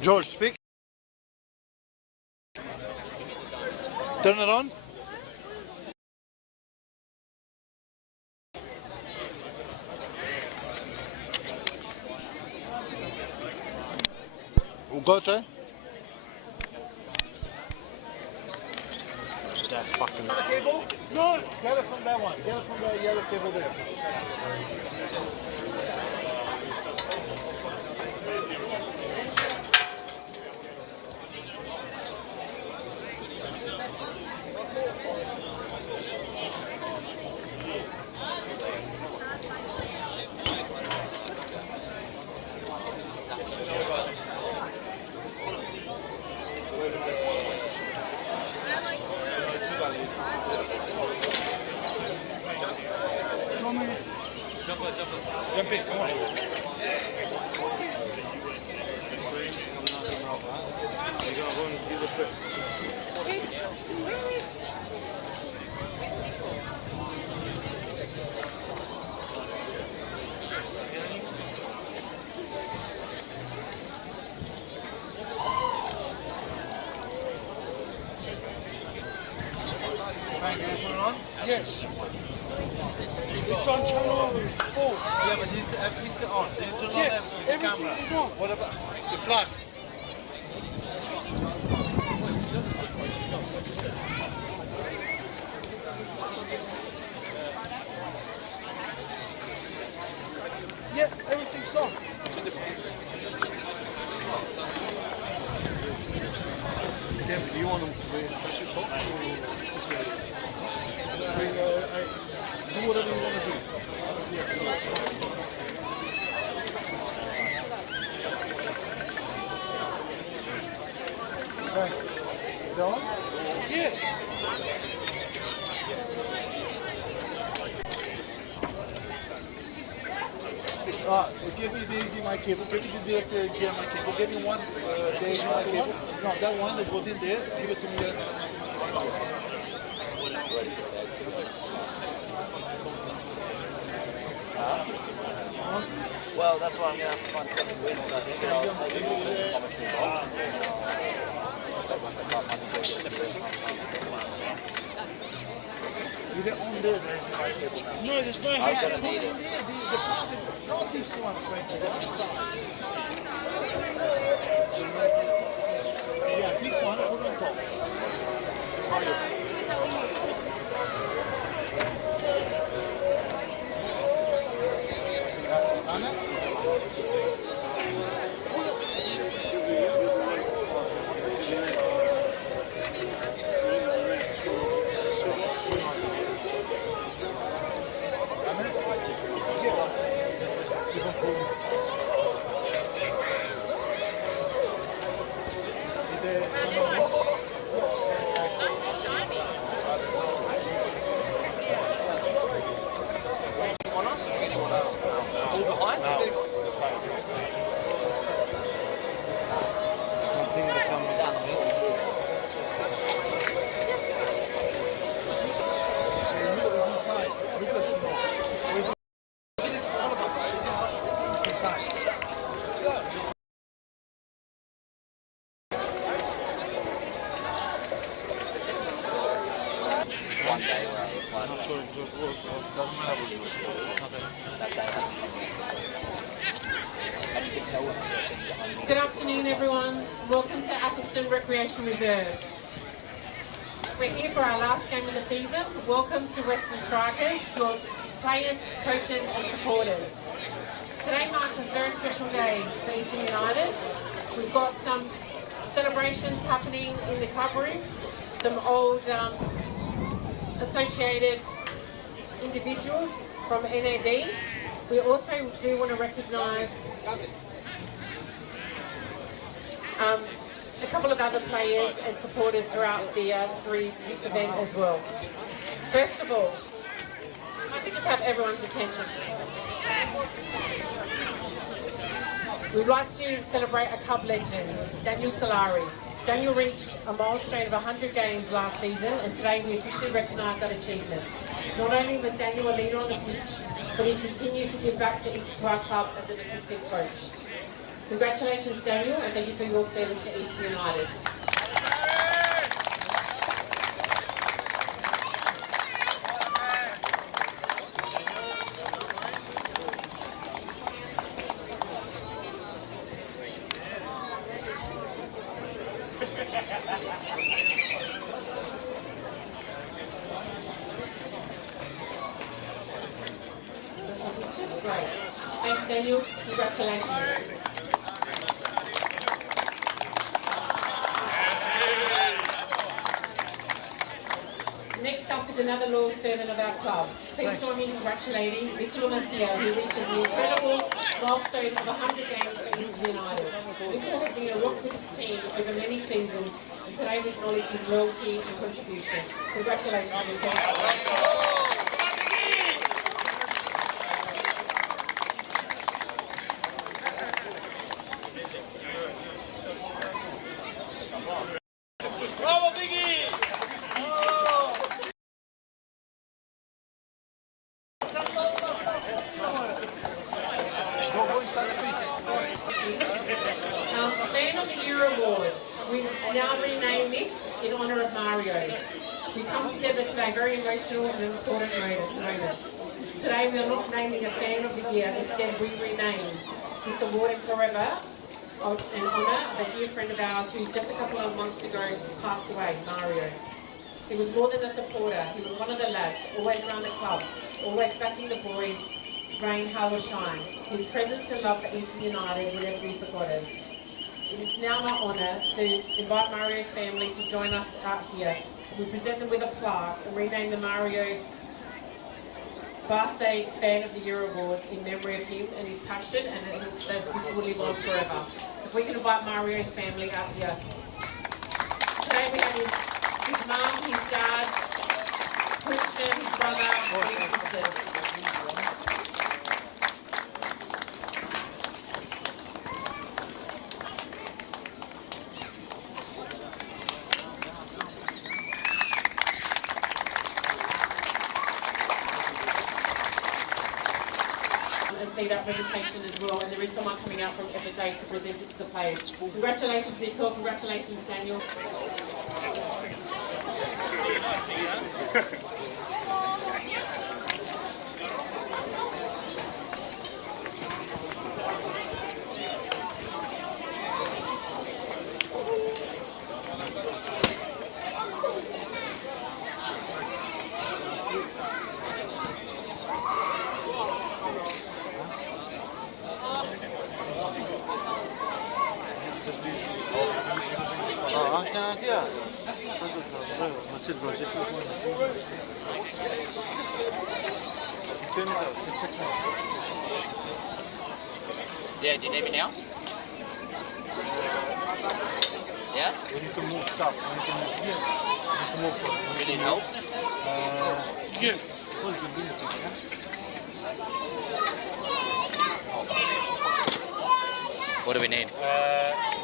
George, speak. Turn it on. Go to. That fucking cable? No, get it from that one. Get it from the yellow cable there. Jump in, come on. Yes. It's on channel 4. Yeah, but you need to everything on. So you turn on the camera. Is on. What about the plug? Yeah, everything's on. Yeah, do you want them to be do whatever you want to do. Okay. Done? Yes. Give me my cable. Give me the my cable. Give me one my cable. No, that one that goes in there. Give it to me. Well, that's why I'm going to have to find something to win, so I think I'll take it to the commentary box and then let myself up money. Is it on there? No, there's no. I'm going to need it. Not this one, French. Yeah, this one, put on top. Anna? Good afternoon, everyone. Welcome to Atherstone Recreation Reserve. We're here for our last game of the season. Welcome to Western Strikers, your players, coaches and supporters. Today marks a very special day for Eastern United. We've got some celebrations happening in the club rooms, some old associated individuals from NAB. We also do want to recognise a couple of other players and supporters throughout this event as well. First of all, I could just have everyone's attention, please. We'd like to celebrate a club legend, Daniel Solari. Daniel reached a milestone of 100 games last season, and today we officially recognise that achievement. Not only was Daniel a leader on the pitch, but he continues to give back to our club as an assistant coach. Congratulations, Daniel, and thank you for your service to Eastern United. That's great. Thanks, Daniel. Congratulations. Next up is another loyal servant of our club. Please join me in congratulating Mitchell Matia, who reaches the incredible milestone of 100 games for Eastern United. Mitchell has been a rock for this team over many seasons, and today we acknowledge his loyalty and contribution. Congratulations, Mitchell. Fan of the Year Award. We now rename this in honour of Mario. We come together today, very emotional and important moment. Today we are not naming a Fan of the Year, instead we rename this award forever in honour of a dear friend of ours who just a couple of months ago passed away, Mario. He was more than a supporter, he was one of the lads, always around the club, always backing the boys, rain, hail or shine. His presence and love for Eastern United will never be forgotten. It is now my honour to invite Mario's family to join us out here. We present them with a plaque and rename the Mario Barse Fan of the Year Award in memory of him and his passion, and that this will live on forever. If we can invite Mario's family out here. Today we have his mum, his dad, Christian, his brother, and his sisters. And see that presentation as well, and there is someone coming out from FSA to present it to the players. Congratulations, Nicole. Congratulations, Daniel. Yeah, do you need me now? Yeah? We need to move stuff. We need to move here. We need to move. You need help? Here. What do we need?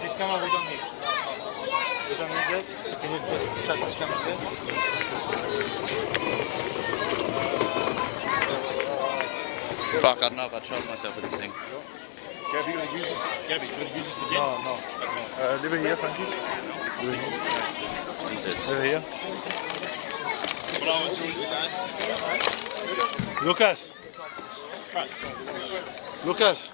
This camera we don't need. We don't need that. Can you just check this camera there? Fuck, I don't know if I trust myself with this thing. Gabby, you gonna use this? Gabby, you gonna use this again? No. Leave it here, Frankie. Leave it here. Jesus. Leave it here. Lucas. Lucas.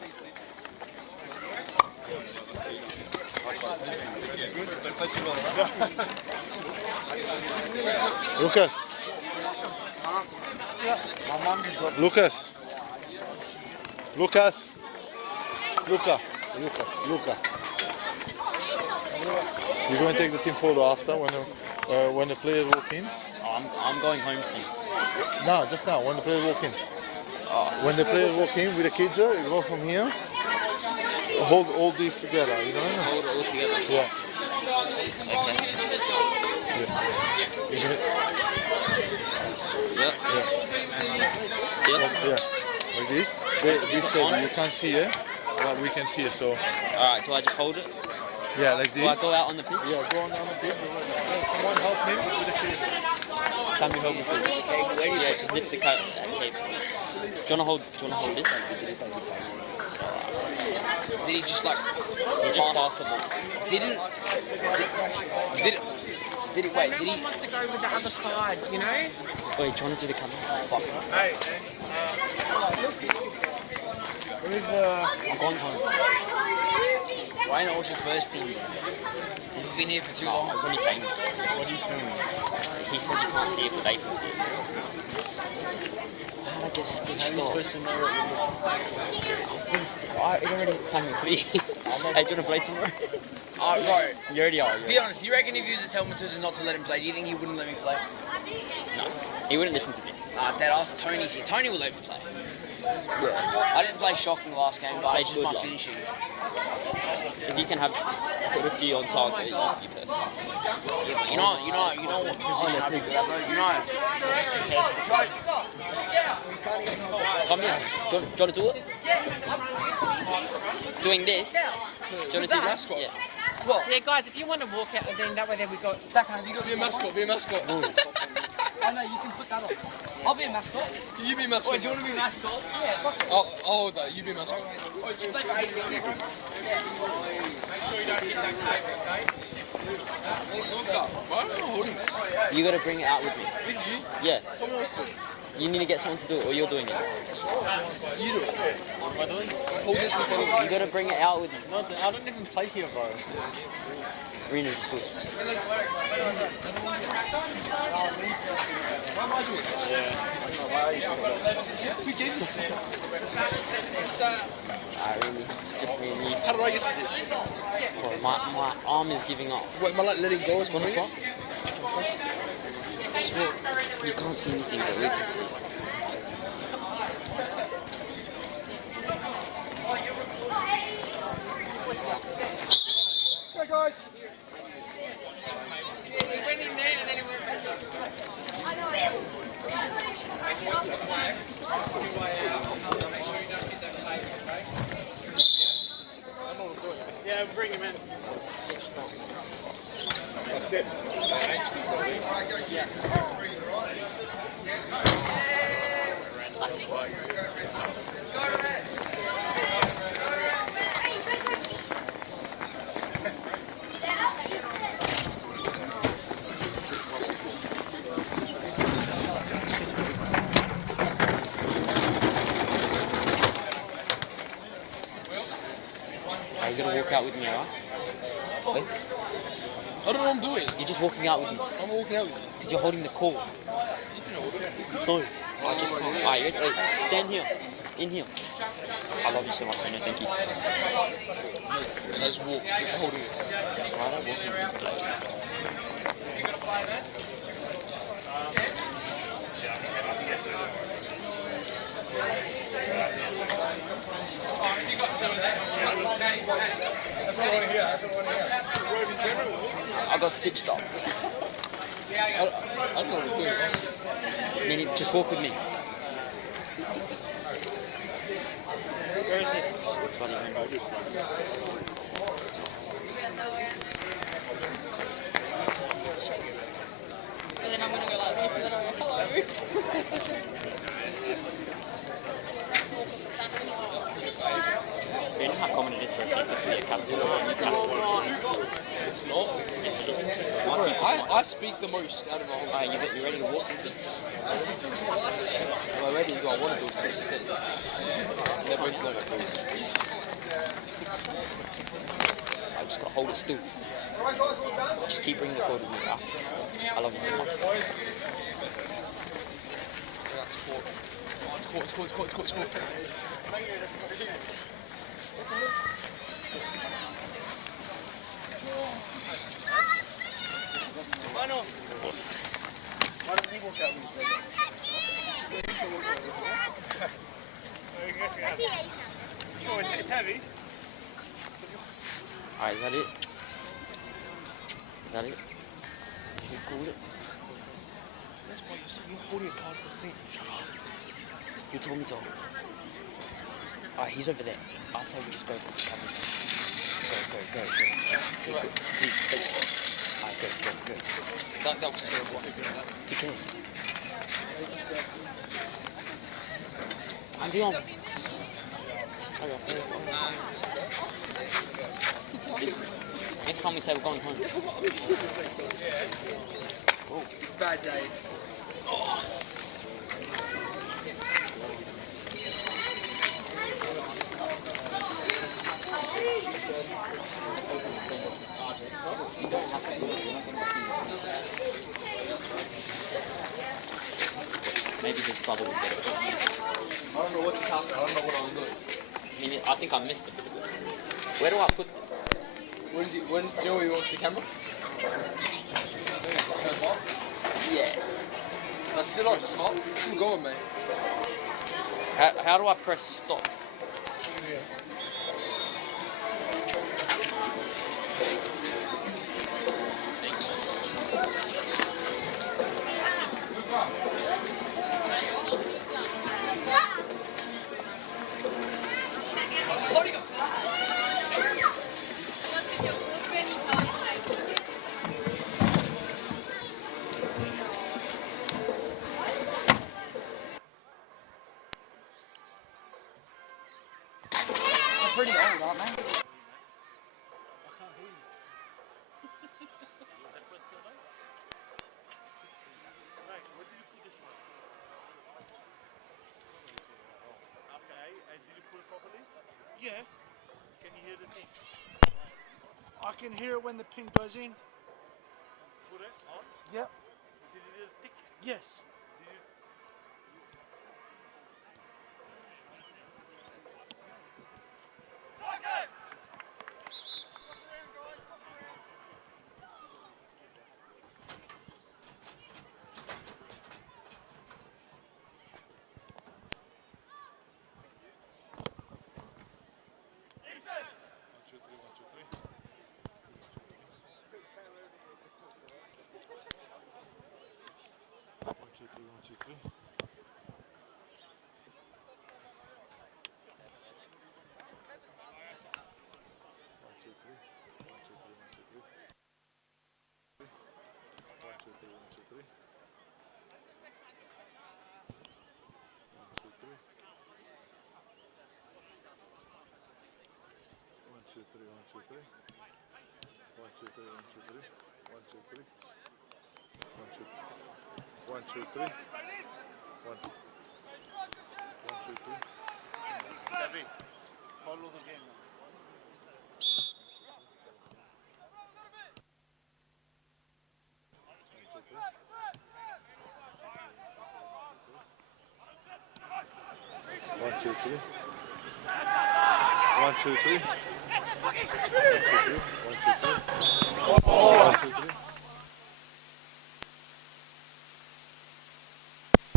Lucas. Lucas. Lucas. Luca. You're going to take the team photo after when the players walk in? I'm going home soon. No, just now, when the players walk in. When the players walk in with the kids there, you go from here, hold all these together, you know? Hold it all together? Yeah. Okay. Yeah. Yeah. Like this. This side, you can't see it, but we can see it, so. Alright, do I just hold it? Yeah, like this. Do I go out on the pitch? Yeah, go on the pitch. Someone help him with the kids. Somebody help me. Yeah, just lift the cape. Do you wanna hold this? Did he just like He just passed the ball. didn't did it wait, did he Everyone wants to go with the other side, you know? Wait, do you wanna do the camera? fuck Hey, where's I'm going home. why not watch your first team? You've been here for too I long. was only saying that. What are you filming? He said you can't see it, but they can see it. How did I get stitched How are you up? supposed to know what you're doing? I've been it already, Samuel, please. Hey, do you want to play tomorrow? Oh, bro. You already are. Be honest, you reckon if you were to tell Matilda not to let him play, do you think he wouldn't let me play? No, he wouldn't listen to me. Dead ass. Tony's here. Tony will let me play. Yeah. I didn't play shocking last game, but I Play just good, my like. finishing. If you can put a few on target, you'd be perfect. Yeah, but you know what position I'd be good at, bro. You know. Come here. Do you want to do it? Doing this? Do you want to do Mascot? Yeah. What? Yeah, guys, if you want to walk out, then that way then we got... Have you got Be a mascot, be a mascot. Oh no, you can put that on. I'll be a mascot. You be a mascot. Wait, do you want to be a mascot? Yeah, fuck it. I'll hold that, you be a mascot. Why am I not holding this? You got to bring it out with me. With you? Yeah. Someone else do it. You need to get someone to do it, or you're doing it. You do it. Am I doing it? Hold this in front of me. You got to bring it out with you. No, I don't even play here, bro. Rena, just do it. Why am I doing this? Yeah. Who gave you this? Rena, just me and you. How did I get stitched? Bro, my arm is giving up. Wait, am I like letting go? Want to swap? Swap. You can't see anything, but we can see. Hey guys. Yeah, bring him in. That's it. Are you going to walk out with me, alright? Wait, I don't know what I'm doing. you're just walking out with me. I'm walking out with you. Because you're holding the cord. You can hold it. No. I just can't. Alright, wait, stand here. In here. I love you so much, Rena. Thank you. And I just walk. I'm holding this. Why are they walking? I got stitched up. I don't know what I'm doing. Minnie, just walk with me. Where is he? Bloody Rena. So then I'm going to go like this and then I'll go, hello. You know how common it is for a kid to see a capital? You can't walk. It's not. Yes, it is. Bro, I speak the most out of my whole team. Alright, you ready to walk with me? Am I ready? I want to do certain things. They both know that. I just gotta hold it still. Just keep bringing the cord with me, pal. I love you so much. That's cool. It's cool, it's cool, it's cool, it's cool, it's cool. Why don't you walk out with me? Oh, it's heavy. Alright, is that it? Is that it? Should we call it? That's why you're holding a part of the thing. Shut up. He told me to. Alright, he's over there. I say we just go for the camera. Go. Go. Please, please. Alright, go. That was terrible. I think Who cares? Andy on. Okay. Just, next time we say we're going home. Oh. Bad day. Oh. Maybe his brother would get it. I don't know what just happened. I don't know what I was doing. I mean, I think I missed it. Where do I put this? Where does he? Where does Joey wants the camera? Yeah. Let's sit on. Just hold. Still going, mate. How do I press stop? Yeah. Pretty old, aren't they? Okay, and did you put it properly? Yeah. Can you hear the thing? I can hear it when the pin goes in. Put it on? Yep. Did you hear the tick? Yes. Did you? One, two, three. Gabby, follow the game. One, two, three. One, two, three.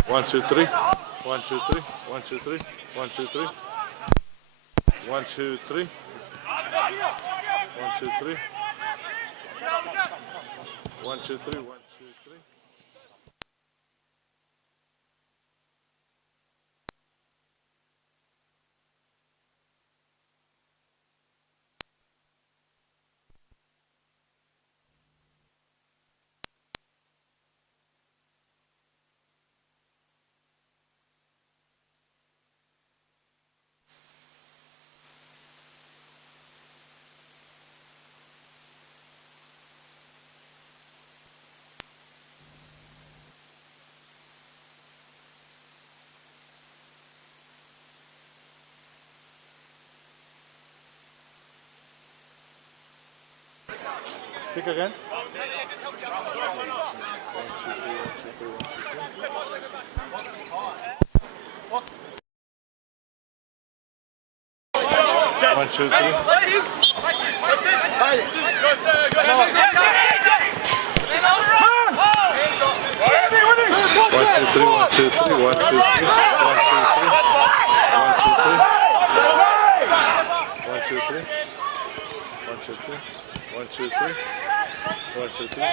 One, two, three. One, two, three. One, two, three. One, two, three. One, two, three. One, two, three. One, two, three. One, two, three. Speak again. One, two, three. One, two, three. One, two, three. One, two, three. One, two, three. One, two, three. One, two, three. One, two, three. One, two, three. One, two, three. One, two, three.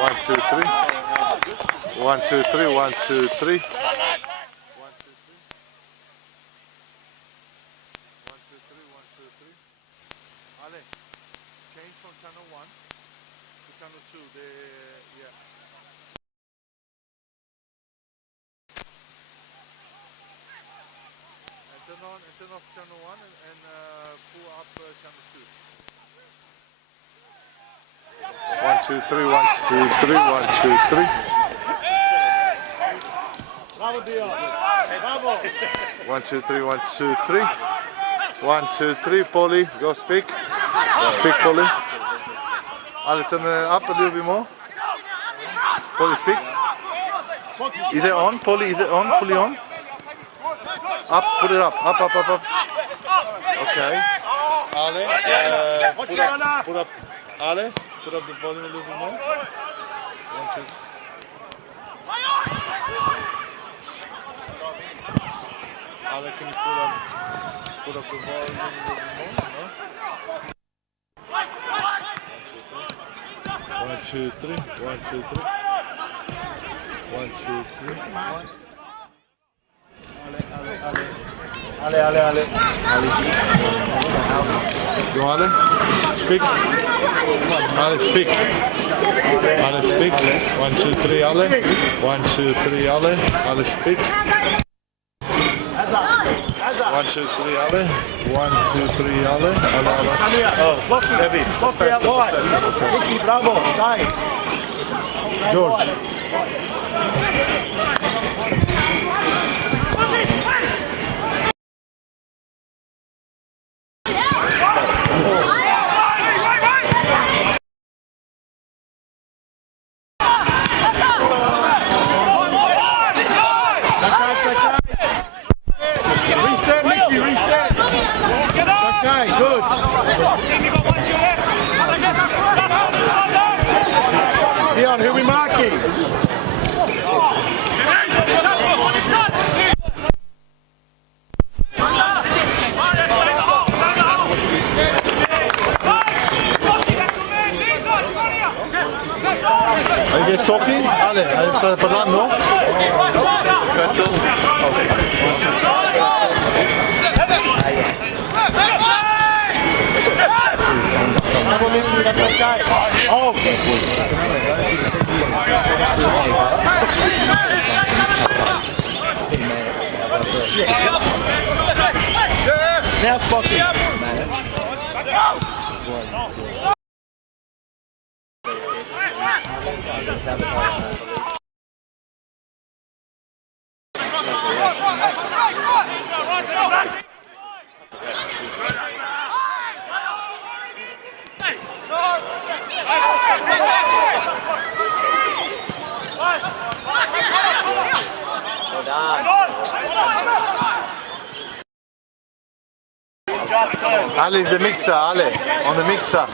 One, two, three. One, two, three. One, two, three. One, two, three. 3. Ale, change from channel 1 to channel 2. Yeah. And turn on and turn off channel 1 and pull up channel 2. 1, 2, 3, 1, 2, 3, 1, 2, 3. Bravo, Dio. Bravo. 1, 2, 3, 1, 2, 3. 1, 2, 3, Polly, go speak. Speak, Polly. Ale, turn up a little bit more. Polly, speak. Is it on, Polly? Is it on? Fully on? Up, put it up. Up, up, up, up. Okay. Ale, put up. Ale, put up the volume a little bit more. 1, 2. Ale, can you put up the volume a little bit more? No? 1, 2, 3. 1, 2, 3. 1, 2, 3. Ale. Go Ale. Speak. Ale, speak. Ale, speak. 1, 2, 3, Ale. 1, 2, 3, Ale. Ale, speak. 1, 2, 3, Ale. 1, 2, 3, Ale. Ale. Oh, Floppy out wide. Nicky, bravo. Nice. George. Reset, Nicky, reset. Okay, good. Dion, who are we marking? Hai dei socchi? Ale, stai parlando? Oh. Now Floppy. Ale is the mixer, Ale, on the mixer.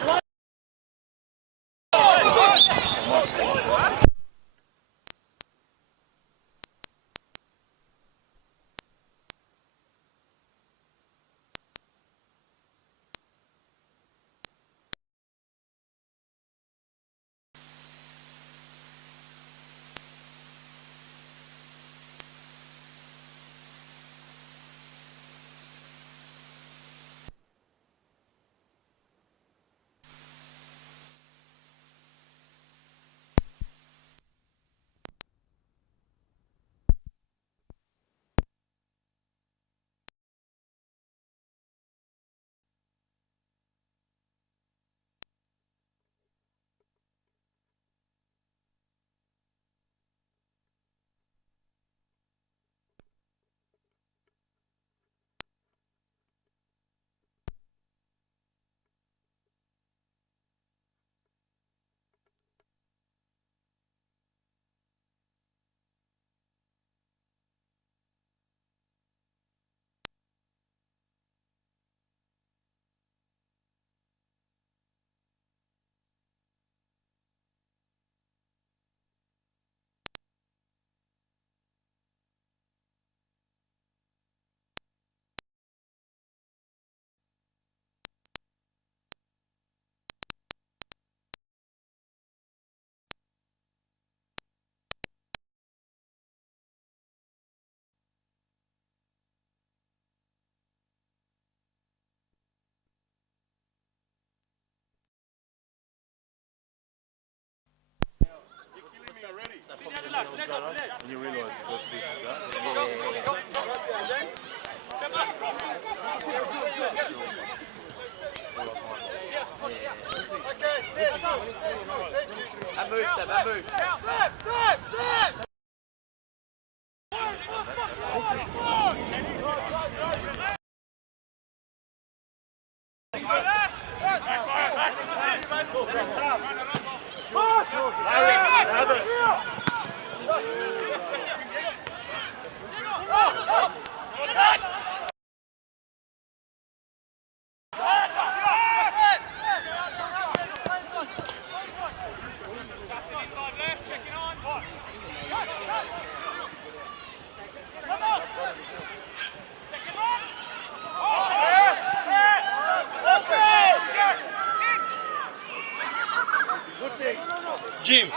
Jim,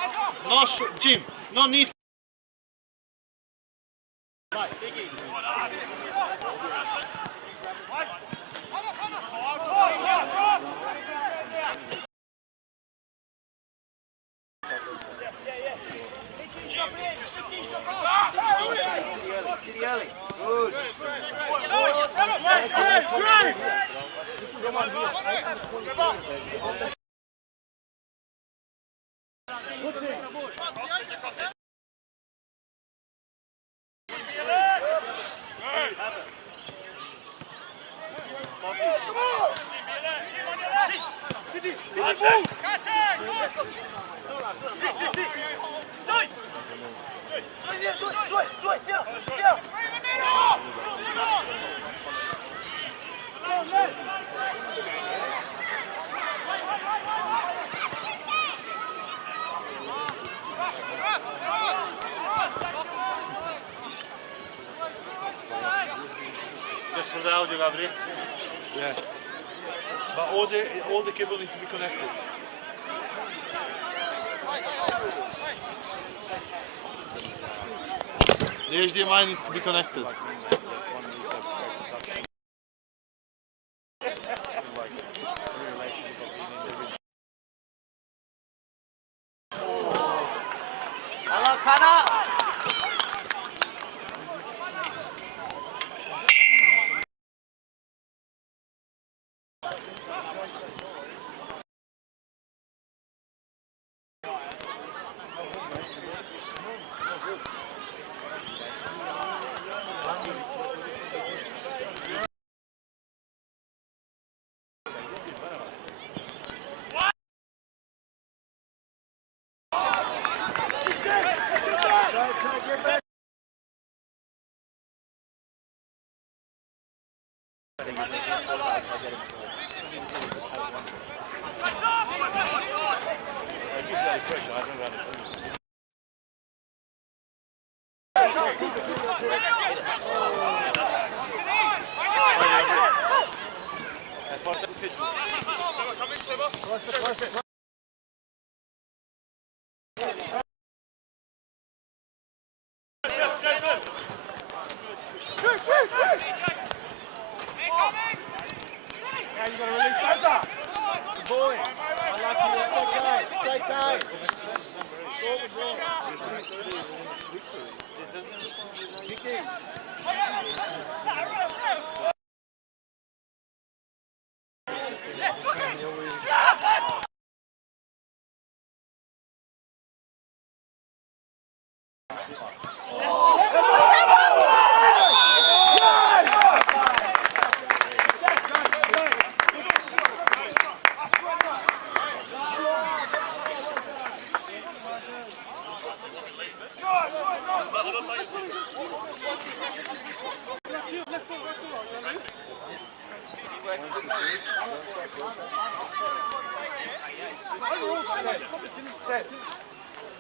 no Jim, no need. Just for the audio, Gabriel. Yeah. But all the cables need to be connected. The HDMI needs to be connected.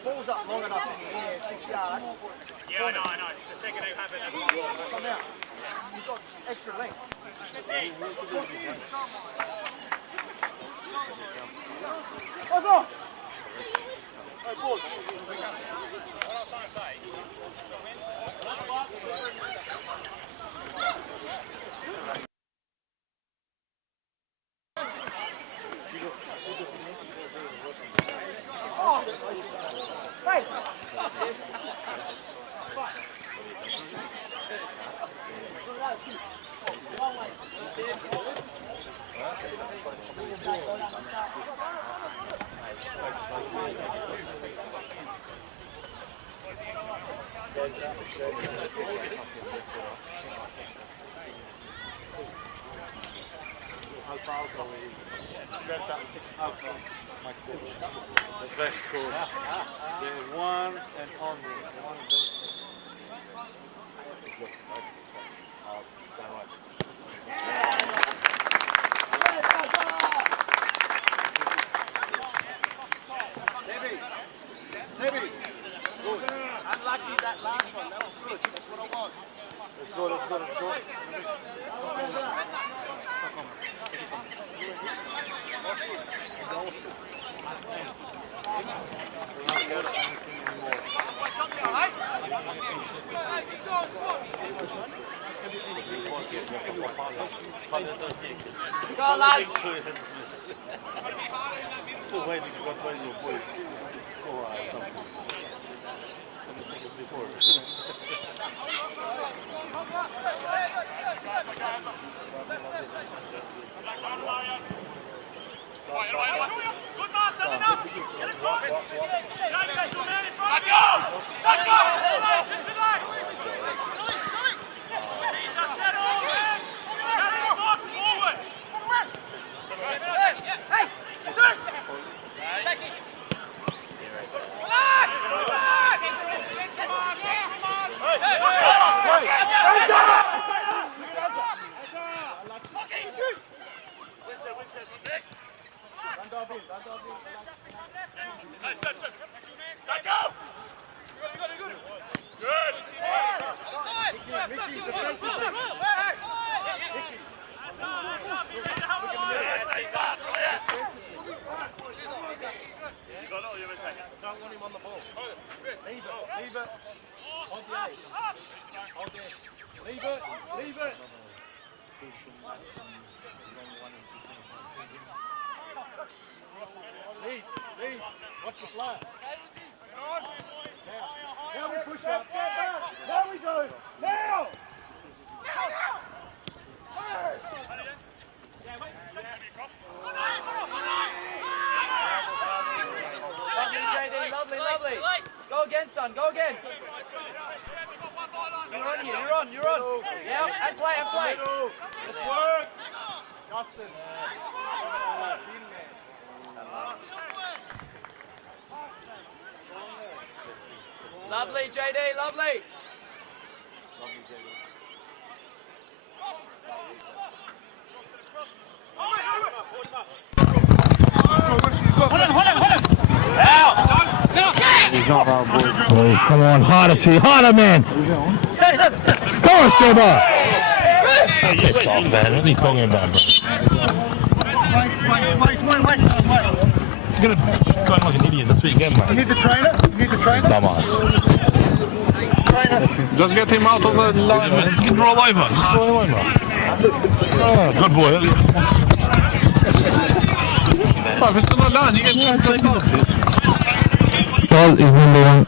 Ball's up long enough in the air, 6 yards. Yeah, I know. The second they have it. Come out. You've got extra length. Go, go! Hey, boys. Hey! The best coach. The one and only. One of those. Unlucky that last one, that was good. That's what I want. Let's go, let's go, let's go. Go, lads! Still waiting to go play your boys. Score something. 7 seconds before. Good man, standing up! Get across! Let go! Let go! Watch the fly. Now we push up. Now we go. Now! Lovely, JD, lovely. Go again, son, go again. You're on. Yeah, and play. Let's work. Justin. Lovely, JD, lovely. Come on, harder, man. Come on, Silva. Piss off, man. What are you talking about, bro? Wait. You're gonna go like an idiot this weekend, man. You need the trainer? Dumbass. Just get him out of the line. Just roll over. Oh, good boy. If it's not done, you can let's go. Paul is number 1.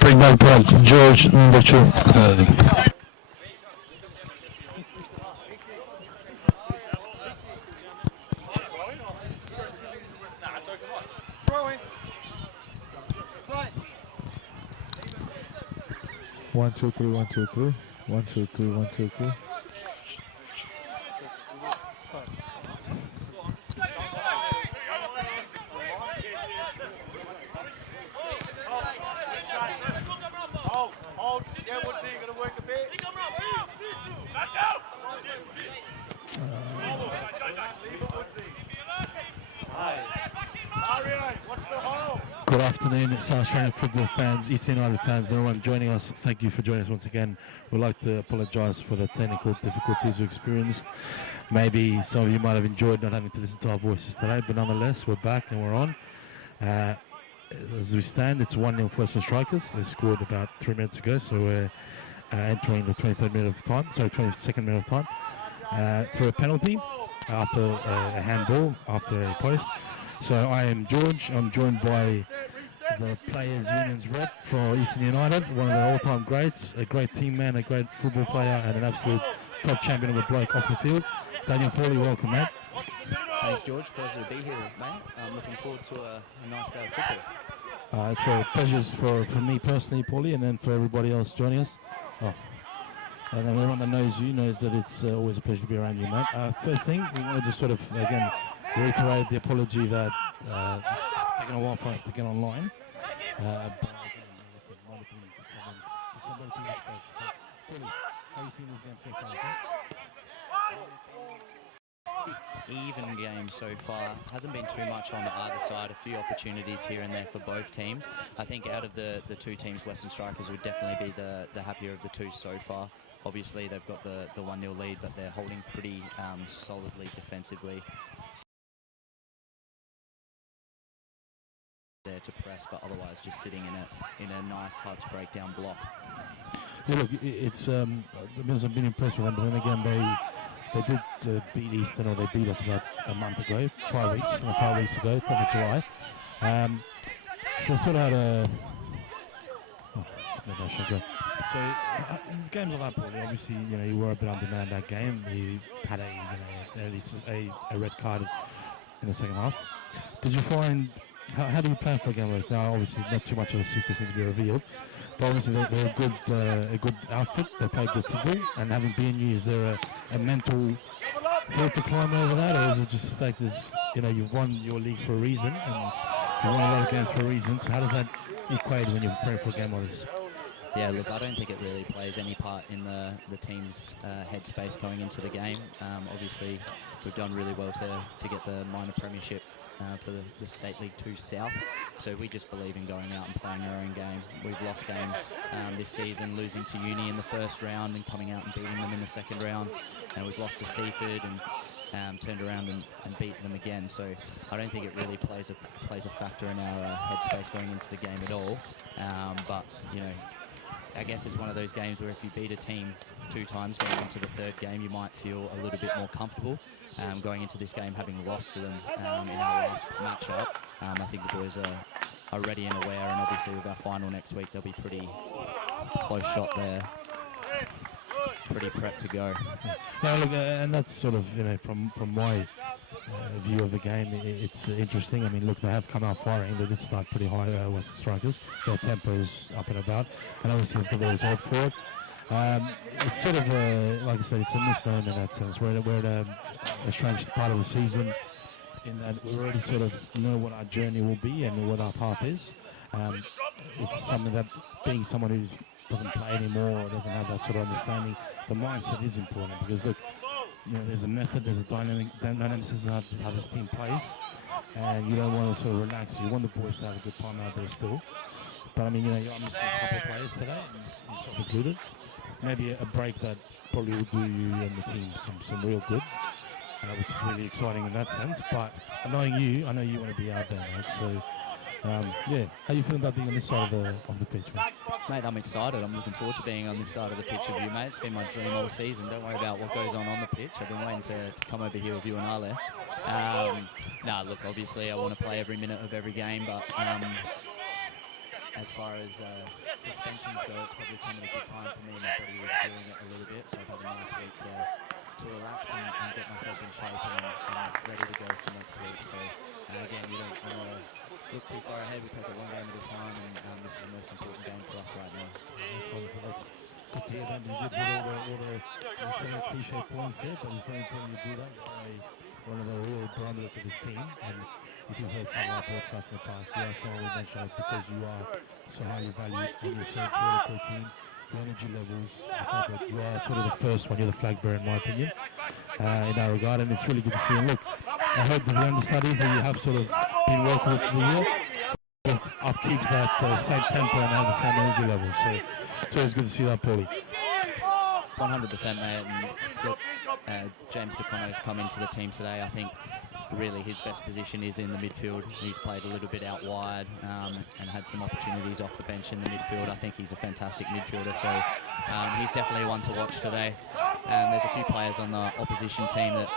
Bring back Paul. George, number 2. One, two, three. 1, 2, 3. 1, 2, 3. 1, 2, 3. Hold. Yeah, what's he gonna work a bit? Good afternoon, South Australian football fans, East United fans, everyone joining us. Thank you for joining us once again. We'd like to apologise for the technical difficulties we experienced. Maybe some of you might have enjoyed not having to listen to our voices today, but nonetheless, we're back and we're on. As we stand, it's 1-0 for Western Strikers. They scored about 3 minutes ago, so we're entering the 23rd minute of time, sorry, 22nd minute of time, through a penalty after a handball, after a post. So I am George. I'm joined by the Players Union's rep for Eastern United, one of the all-time greats, a great team man, a great football player, and an absolute top champion of a bloke off the field. Daniel Pauly, welcome, mate. Thanks, George. Pleasure to be here, mate. I'm looking forward to a nice day of football. It's a pleasure for me personally, Paulie, and then for everybody else joining us. Oh. And then everyone that knows you knows that it's always a pleasure to be around you, mate. First thing, we want to just sort of, again, reiterate the apology that it's taken a while for us to get online. But again, like I said, might have been somebody to respect. Paulie, how are you seeing this game so far? Even game so far. Hasn't been too much on either side. A few opportunities here and there for both teams. I think out of the two teams, Western Strikers would definitely be the happier of the two so far. Obviously, they've got the 1-0 lead, but they're holding pretty solidly defensively. There to press, but otherwise just sitting in a nice, hard to break down block. Yeah, look, it's the Mills have been impressed with them, but then again they did beat Eastern, or they beat us about a month ago, 5 weeks ago, 10th of July. So sort of had a. So these games are that poorly. Obviously, you were a bit undermanned that game. You had at least a red card in the second half. Did you find how do you plan for a game like this? Now, obviously, not too much of a secret needs to be revealed, but obviously they're a good outfit. They play good football, and having been you, is there a mental hill to climb over that, or is it just like this? You've won your league for a reason, and you've won a lot of games for a reason. So how does that equate when you're preparing for a game like this? Yeah, look, I don't think it really plays any part in the team's headspace going into the game. Obviously, we've done really well to get the minor premiership for the State League 2 South. So we just believe in going out and playing our own game. We've lost games this season, losing to Uni in the first round and coming out and beating them in the second round. And we've lost to Seaford and turned around and beat them again. So I don't think it really plays a factor in our headspace going into the game at all. But, I guess it's one of those games where if you beat a team 2 times going into the third game, you might feel a little bit more comfortable going into this game, having lost to them in our last matchup. I think the boys are ready and aware, and obviously with our final next week, they'll be pretty close shot there, pretty prepped to go. No, look, and that's sort of from my view of the game, it's interesting. I mean, look, they have come out firing. They did start pretty high, Western Strikers. Their tempo is up and about, and obviously they've got the result for it. It's sort of, like I said, it's a misnomer in that sense. We're at a strange part of the season in that we already sort of know what our journey will be and what our path is. It's something that being someone who doesn't play anymore or doesn't have that sort of understanding, the mindset is important because, look, there's a method, there's a dynamics of how this team plays, and you don't want to sort of relax. You want the boys to have a good time out there still. But I mean, you're missing a couple of players today, and yourself included. Maybe a break that probably will do you and the team some real good, which is really exciting in that sense. But knowing you, I know you want to be out there, right? So, yeah, how you feeling about being on this side of the pitch, mate? Mate, I'm excited. I'm looking forward to being on this side of the pitch with you, mate. It's been my dream all season. Don't worry about what goes on the pitch. I've been waiting to come over here with you and Ale. Look, obviously I want to play every minute of every game, but as far as suspensions go, it's probably come at a good time for me. My body was feeling it a little bit, so I've had a nice week to relax and get myself in shape and ready to go for next week. So again, you don't want to look too far ahead. We take it one game at a time, and this is the most important game for us right now. That's good to hear that. You did hit all the cliche points there, but it's very important you do that. One of the real barometers of this team, and if you've heard some of our broadcasts in the past, you are someone we mentioned that because you are so highly valued and you're so important to the team, your energy levels, I think that you are sort of the first one, you're the flag bearer in my opinion, in that regard, and it's really good to see. And look, I hope that the understudies that you have sort of been working with for the year will upkeep that same tempo and have the same energy levels. So it's always good to see that, Paulie. 100%, mate. And look, James DeCono's come into the team today. I think really his best position is in the midfield. He's played a little bit out wide and had some opportunities off the bench in the midfield. I think he's a fantastic midfielder, so he's definitely one to watch today. There's a few players on the opposition team that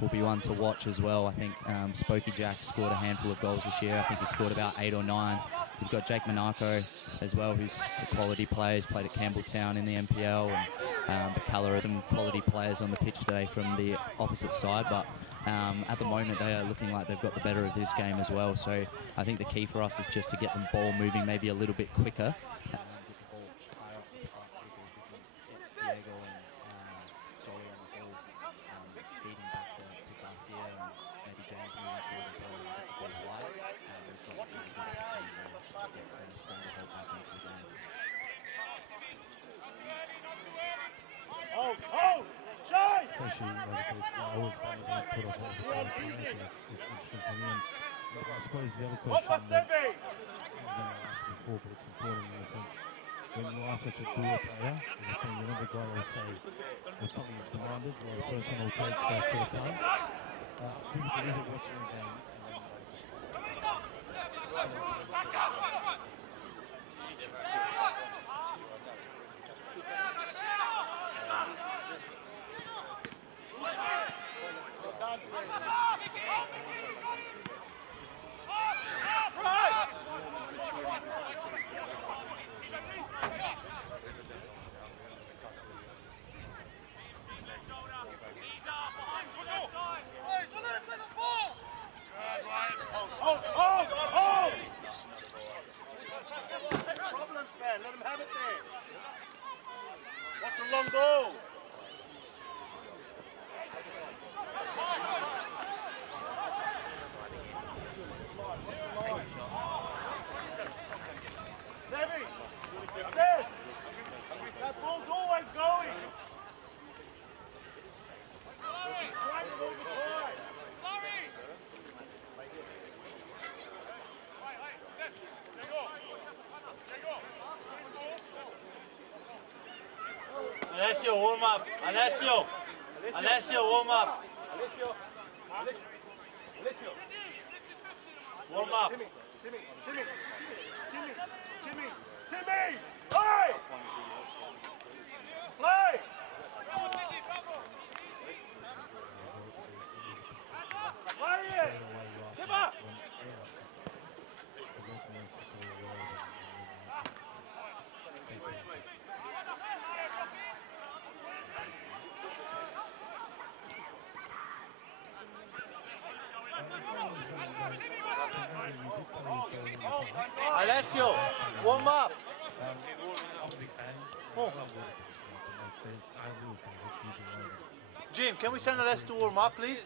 will be one to watch as well. I think Spokey Jack scored a handful of goals this year. I think he scored about 8 or 9 we've got Jake Monaco as well, who's a quality player. He's played at Campbelltown in the NPL, and Bacala, some quality players on the pitch today from the opposite side, but at the moment they are looking like they've got the better of this game as well. So I think the key for us is just to get the ball moving maybe a little bit quicker. Get the ball higher up the park quickly. If we can get Diego and Joey on the ball, feeding back to Garcia and maybe James moving forward as well, and get the ball wide, we've got a really good opportunity there to get stronger help back into the game. It's actually, like I said, I always find it put off the crowd. It's interesting for me. And I suppose the other question that I'm going to ask before, but it's important in the sense when you are such a dual player, I think you're not the guy that will say when something is demanded, or the first one will take that sort of time. Difficult is it watching a game and then Problems, man. Let him have it there. What's a long ball? Sevi, that ball's always going. Alessio, warm up. Alessio, warm up. Warm up. Timmy. Play! Play! Play it! Timber! Alessio, warm up. Oh. Jim, can we send Alessio to warm up, please?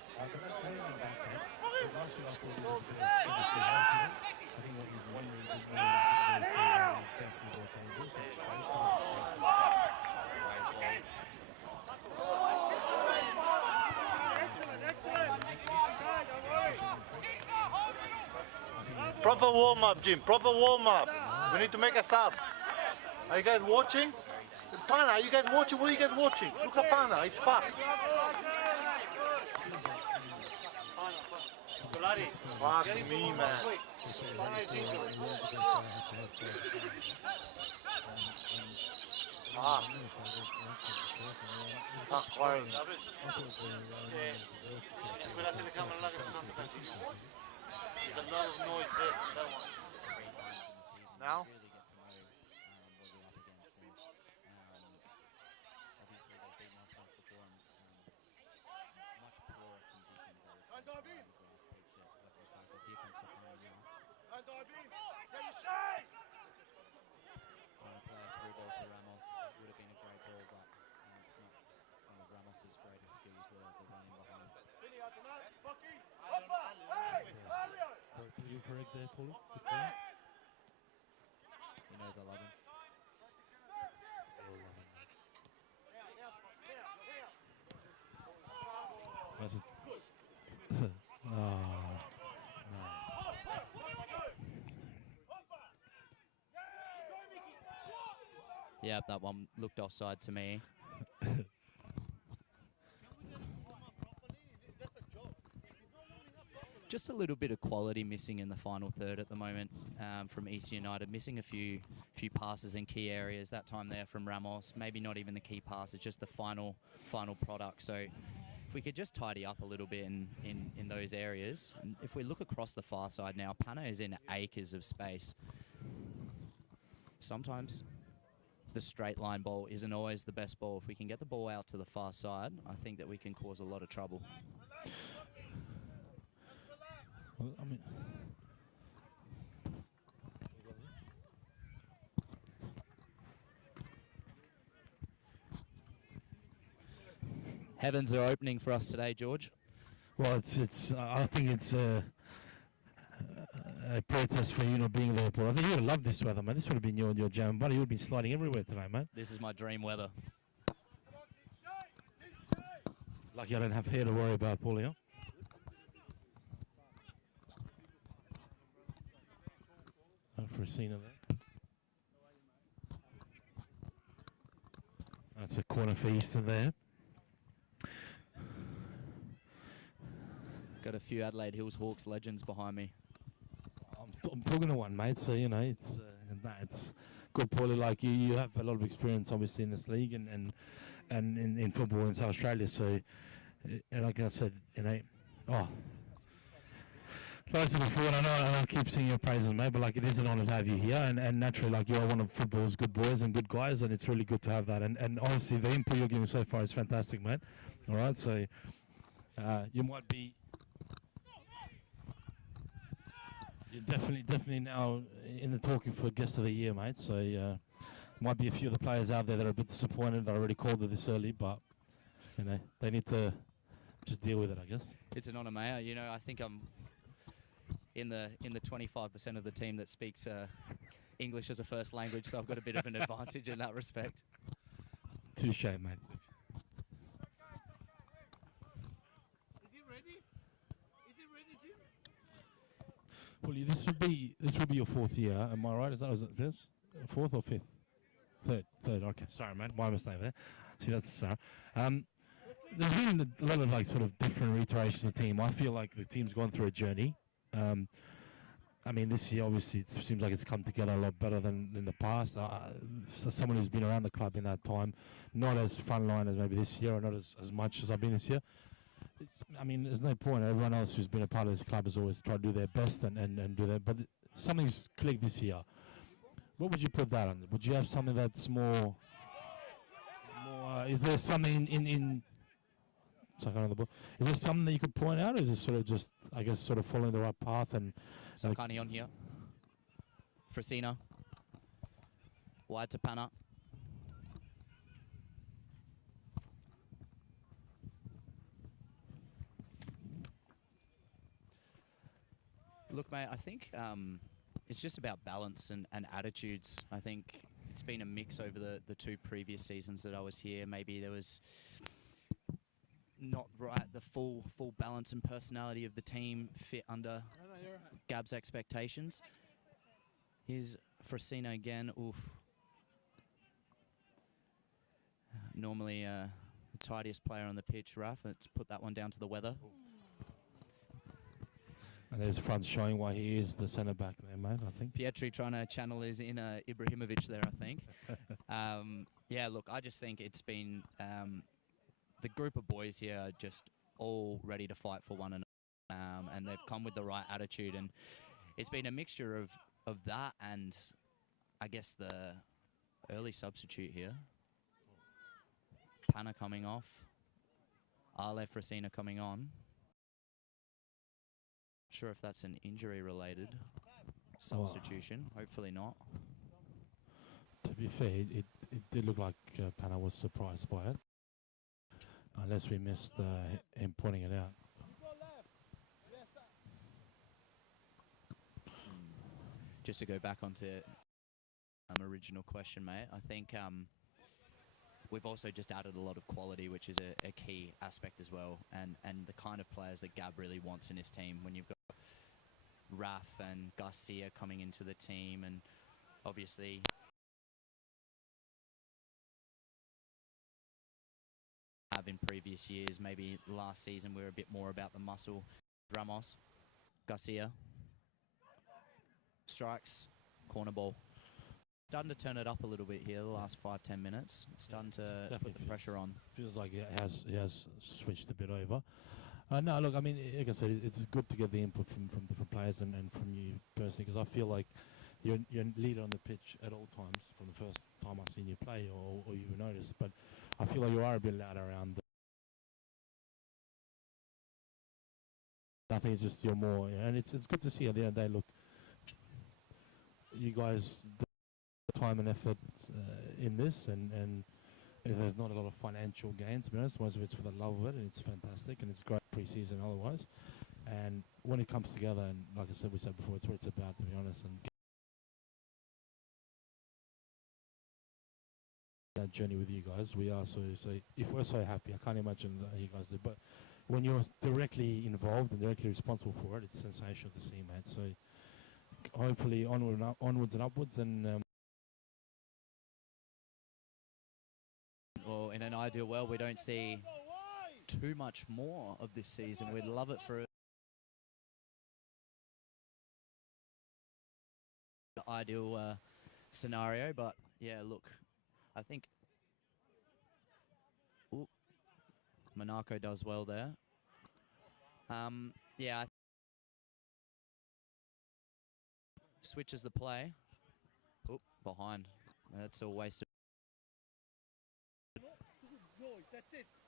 Proper warm up, Jim. Proper warm up. We need to make a sub. Are you guys watching? Pana, are you guys watching? What are you guys watching? Look at Pana. It's fucked. Fuck me, man. Fuck Warren. There's a lot of noise there. That one. Now? Really get to know what we're up against. And, obviously, they've beaten us once before in much poorer conditions, I would say, on the grass pitch at Western Strikers. Here comes Sapana now. Trying to play a through ball to Ramos. Would have been a great ball, but it's not one of Ramos's greatest skills, the running behind. You correct there, Paulie? He knows I love him. That's it. Oh, no. Yeah, that one looked offside to me. Just a little bit of quality missing in the final third at the moment from Eastern United, missing a few passes in key areas. That time there from Ramos, maybe not even the key pass, it's just the final product. So if we could just tidy up a little bit in those areas. And if we look across the far side now, Pana is in acres of space. sometimes the straight line ball isn't always the best ball. If we can get the ball out to the far side, I think that we can cause a lot of trouble. Well, I mean, Heavens are opening for us today, George. well, it's. I think it's a protest for you not being there, Paul. I think you would have loved this weather, man. This would have been your jam, buddy. You would have been sliding everywhere today, man. This is my dream weather. Lucky I don't have hair to worry about, Paul. Yeah. For a scene of that. That's a corner for Easton there. Got a few Adelaide Hills Hawks legends behind me. I'm talking to one, mate. So you know, it's good, Paulie. Like you have a lot of experience, obviously, in this league and in football in South Australia. So, and like I said, you know, like I said before, and I know I keep singing your praises, mate, but like it is an honour to have you here, and naturally, like you are one of football's good boys and good guys, and it's really good to have that. And honestly, the input you're giving so far is fantastic, mate. All right, so you might be. You're definitely now in the talking for guest of the year, mate. So might be a few of the players out there that are a bit disappointed that I already called it this early, but you know they need to just deal with it, I guess. It's an honour, mate. You know, I think I'm in the 25% of the team that speaks English as a first language, so I've got a bit of an advantage in that respect. Touche, mate. Well, this would be your fourth year, am I right? Is it this? Fourth or fifth? Third. Okay, sorry, mate. My mistake there. See, that's sorry. There's been a lot of like sort of different reiterations of the team. I feel like the team's gone through a journey. I mean, this year obviously it seems like it's come together a lot better than in the past. So someone who's been around the club in that time, not as frontline as maybe this year, or not as much as I've been this year. I mean, there's no point. Everyone else who's been a part of this club has always tried to do their best and do that. But something's clicked this year. What would you put that on? Would you have something that's more is there something in Suck on the ball. Is there something that you could point out, or is it sort of just, I guess, sort of following the right path and... Sakani on here. Frasina. Wide to Panna. Look, mate, I think it's just about balance and attitudes. I think it's been a mix over the two previous seasons that I was here. Maybe there was not right the full balance and personality of the team fit under Gab's expectations. Here's Frasina again. Oof. Normally the tidiest player on the pitch, Raf. Let's put that one down to the weather. And there's Franz showing why he is the centre back there, mate, I think. Pietri trying to channel his inner Ibrahimovic there, I think. Yeah, look, I just think it's been the group of boys here are just all ready to fight for one another, and they've come with the right attitude, and it's been a mixture of that and I guess the early substitute here. Panna coming off, Ale Frasina coming on. Sure if that's an injury related substitution. Hopefully not. To be fair, it did look like Panna was surprised by it, unless we missed him pointing it out. Just to go back onto original question, mate, I think we've also just added a lot of quality, which is a key aspect as well, and the kind of players that Gab really wants in his team. When you've got Raf and Garcia coming into the team, and obviously have in previous years, maybe last season we were a bit more about the muscle. Ramos, Garcia, strikes, corner ball. Starting to turn it up a little bit here the last 5-10 minutes. It's starting to put the pressure on. Feels like it has switched a bit over. No, look, I mean, like I said, it's good to get the input from different players and from you personally, because I feel like, you're leader on the pitch at all times from the first time I've seen you play or you noticed. But I feel like you are a bit loud around. I think it's just you're more, and it's good to see at the end of the day. Look, you guys the time and effort in this, and there's not a lot of financial gain, to be honest. Most of it's for the love of it, and it's fantastic, and it's great pre-season otherwise. And when it comes together, and like I said, we said before, it's what it's about, to be honest. And that journey with you guys, we are so if we're so happy, I can't imagine that you guys do. But when you're directly involved and directly responsible for it, it's sensational to see, mate. So hopefully onwards and upwards, and well, in an ideal world, we don't see too much more of this season. We'd love it for the ideal scenario, but yeah, look, I think Monaco does well there. Yeah, switches the play. Oop, behind. That's a waste of.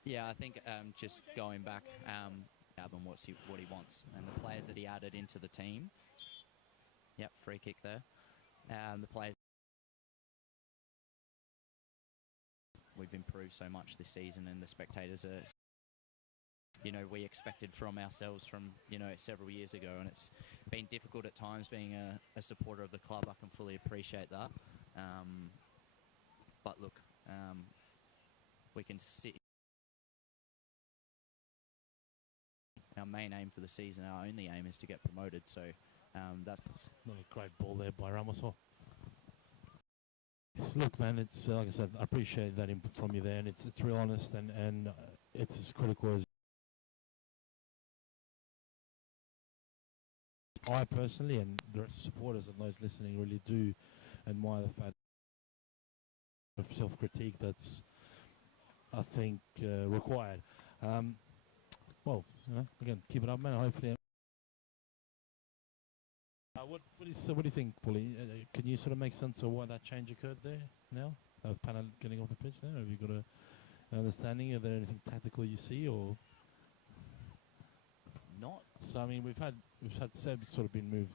Yeah, I think just going back, Gavin, what he wants, and the players that he added into the team. Yep, free kick there. The players we've improved so much this season, and the spectators are, we expected from ourselves from, several years ago, and it's been difficult at times being a supporter of the club. I can fully appreciate that. But look, we can see our main aim for the season, our only aim is to get promoted. So that's not a great ball there by Ramos. Look, man, it's like I said, I appreciate that input from you there, and it's real honest, and it's as critical as I personally and the rest of supporters and those listening really do admire the fact of self-critique that's, I think, required. Well, again, keep it up, man. Hopefully. What do you think, Paulie? Can you sort of make sense of why that change occurred there now? Of Panna getting off the pitch now? Have you got an understanding? Are there anything tactical you see, or not? So I mean, we've had Seb sort of been moved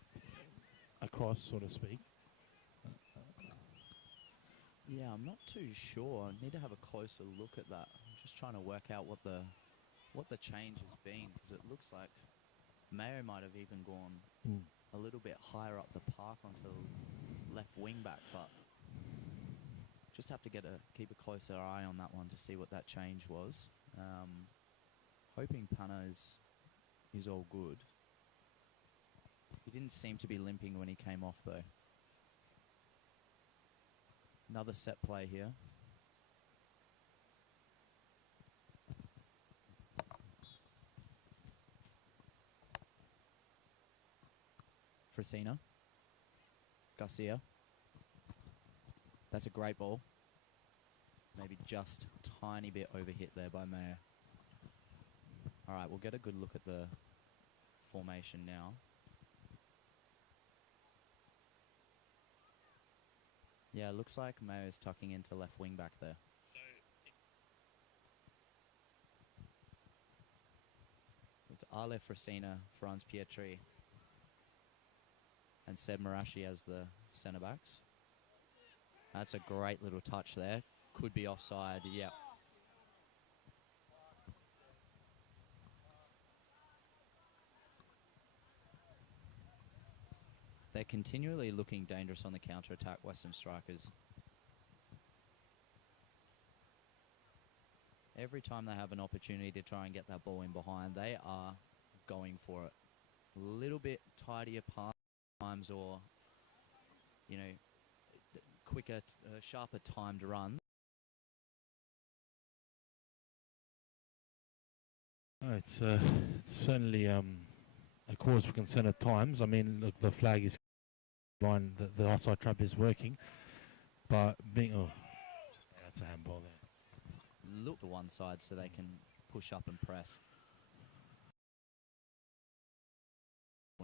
across, so to speak. Yeah, I'm not too sure. I need to have a closer look at that. I'm just trying to work out what the change has been, because it looks like Mayo might have even gone a little bit higher up the park onto the left wing back, but just have to keep a closer eye on that one to see what that change was. Hoping Panna is all good. He didn't seem to be limping when he came off, though. Another set play here. Fresina. Garcia. That's a great ball. Maybe just a tiny bit overhit there by Mayer. All right, we'll get a good look at the formation now. Yeah, it looks like Mayo's tucking into left wing back there. It's Ale Fresina, Franz Pietri, and Seb Marashi as the centre backs. That's a great little touch there. Could be offside, yeah. They're continually looking dangerous on the counter-attack, Western strikers. Every time they have an opportunity to try and get that ball in behind, they are going for it. A little bit tidier pass times, or, quicker, sharper timed run. It's certainly a cause for concern at times. I mean, look, the flag is line, the offside trap is working, but that's a handball there. Look to one side so they can push up and press.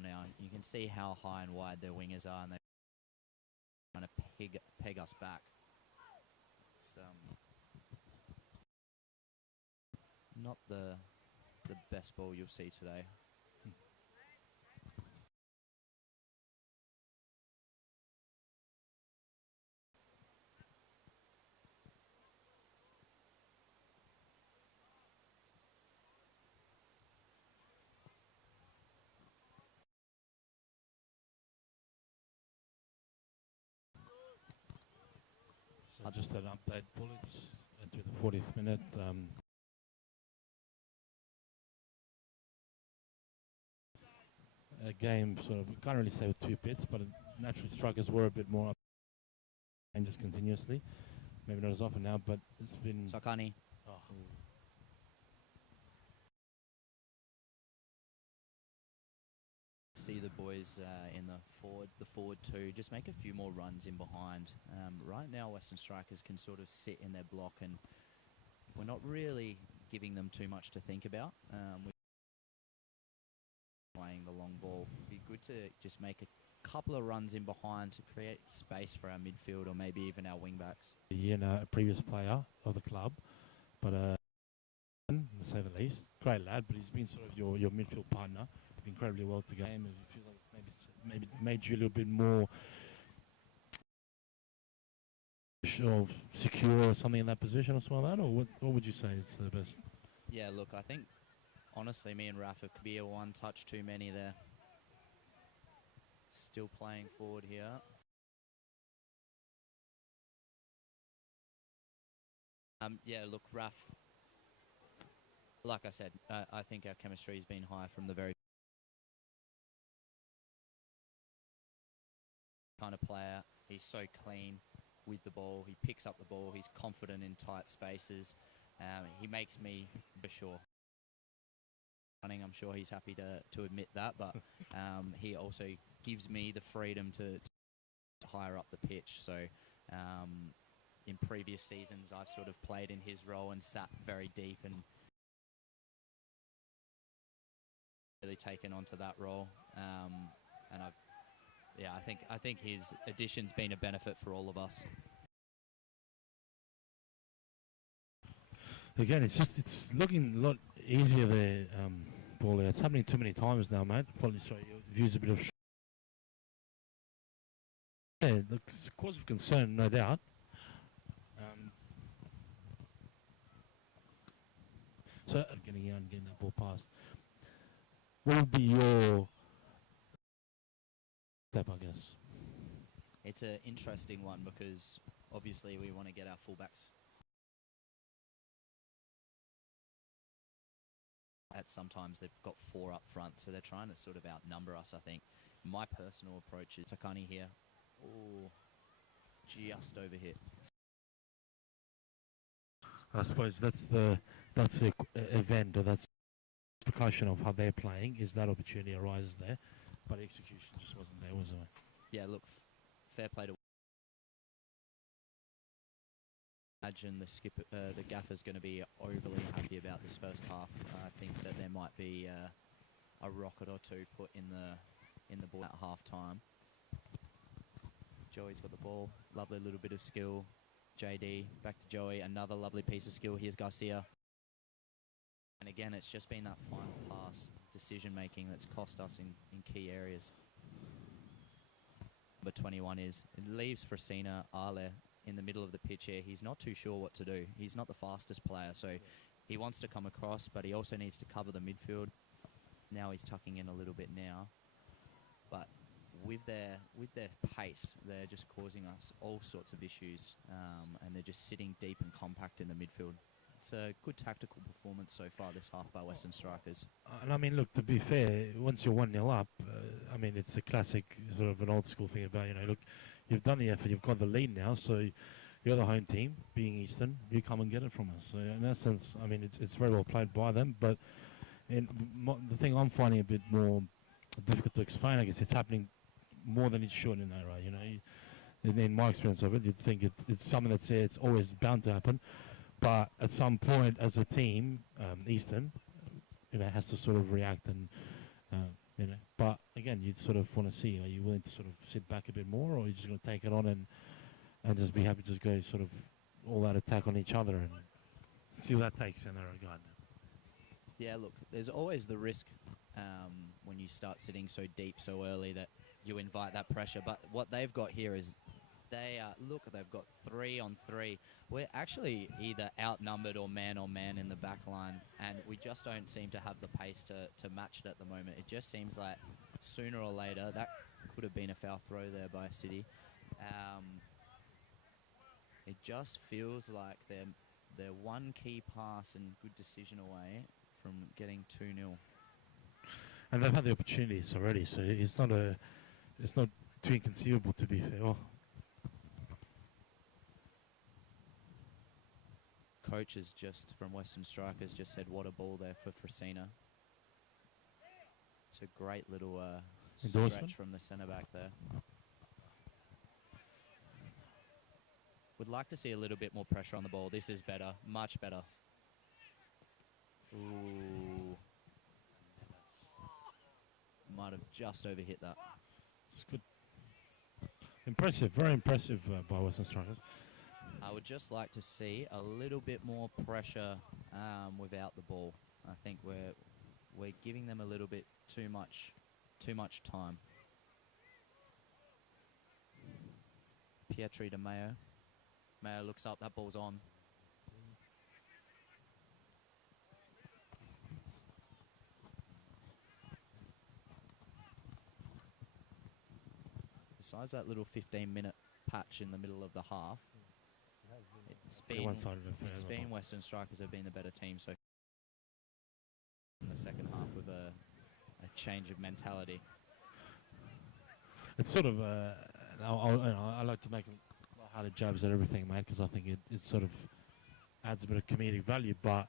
Now you can see how high and wide their wingers are, and peg us back. It's not the best ball you'll see today. So just an update, bullets to the 40th minute. A game sort of, we can't really say with 2 pits, but naturally strikers were a bit more up and just continuously. Maybe not as often now, but it's been... Sakani. Oh. See the boys in the forward two, just make a few more runs in behind. Right now, Western Strikers can sort of sit in their block, and we're not really giving them too much to think about. We're playing the long ball. It'd be good to just make a couple of runs in behind to create space for our midfield or maybe even our wingbacks. A previous player of the club, but to say the least, great lad, but he's been sort of your midfield partner. Incredibly well to game. If you feel like maybe made you a little bit more secure or something in that position or something like that, or what would you say is the best? Yeah, look, I think honestly, me and Rafa could be a one touch too many there. Still playing forward here. Yeah, look, Raf. Like I said, I think our chemistry has been high from the very kind of player. He's so clean with the ball. He picks up the ball. He's confident in tight spaces. He makes me for sure. I'm sure he's happy to admit that, but he also gives me the freedom to higher up the pitch. So in previous seasons, I've sort of played in his role and sat very deep and really taken onto that role. And I think his addition's been a benefit for all of us. Again, it's looking a lot easier there, Paulie. It's happening too many times now, mate. Probably sorry, your view's a bit of. Yeah, it's a cause of concern, no doubt. So getting out and getting that ball past. What would be your step, I guess? It's an interesting one because obviously we want to get our fullbacks sometimes they've got 4 up front, so they're trying to sort of outnumber us, I think. My personal approach is Takani here. Oh, just over here. I suppose that's the event, or that's the question of how they're playing, is that opportunity arises there, but execution just wasn't there, was it? Yeah, look, fair play to. Imagine the gaffer's going to be overly happy about this first half. I think that there might be a rocket or two put in the ball at half time. Joey's got the ball, lovely little bit of skill. JD back to Joey, another lovely piece of skill. Here's Garcia, and again, it's just been that final pass decision making that's cost us in key areas. Number 21 it leaves Frasina Ale in the middle of the pitch here. He's not too sure what to do. He's not the fastest player, so he wants to come across, but he also needs to cover the midfield. Now he's tucking in a little bit now, but with their pace, they're just causing us all sorts of issues, and they're just sitting deep and compact in the midfield. It's a good tactical performance so far this half by Western Strikers. And I mean, look, to be fair, once you're 1-0 up, I mean, it's a classic sort of an old school thing about, look, you've done the effort, you've got the lead now, so you're the home team, being Eastern, you come and get it from us. So in that sense, I mean, it's very well played by them, but the thing I'm finding a bit more difficult to explain, I guess, it's happening more than it should in that way, In my experience of it, you'd think it's something that's it's always bound to happen, but at some point, as a team, Eastern, has to sort of react and, But again, you'd sort of want to see, are you willing to sort of sit back a bit more, or are you just going to take it on and and just be happy to just go sort of all out attack on each other and see what that takes in that regard. Yeah, look, there's always the risk when you start sitting so deep so early that you invite that pressure. But what they've got here is they've got 3-on-3. We're actually either outnumbered or man in the back line, and we just don't seem to have the pace to match it at the moment. It just seems like sooner or later, that could have been a foul throw there by City. It just feels like they're one key pass and good decision away from getting 2-0. And they've had the opportunities already, so it's not too inconceivable, to be fair. Coaches just from Western Strikers just said, what a ball there for Fresina. It's a great little stretch from the centre back there. Would like to see a little bit more pressure on the ball. This is better, much better. Ooh. Might have just overhit that. It's good. Impressive, very impressive by Western Strikers. I would just like to see a little bit more pressure without the ball. I think we're giving them a little bit too much time. Pietri to Mayo. Mayo looks up, that ball's on. Besides that little 15-minute patch in the middle of the half, it's been Western Strikers have been the better team so in the second half with a change of mentality. It's sort of, I like to make harder jabs at everything, mate, because I think it sort of adds a bit of comedic value, but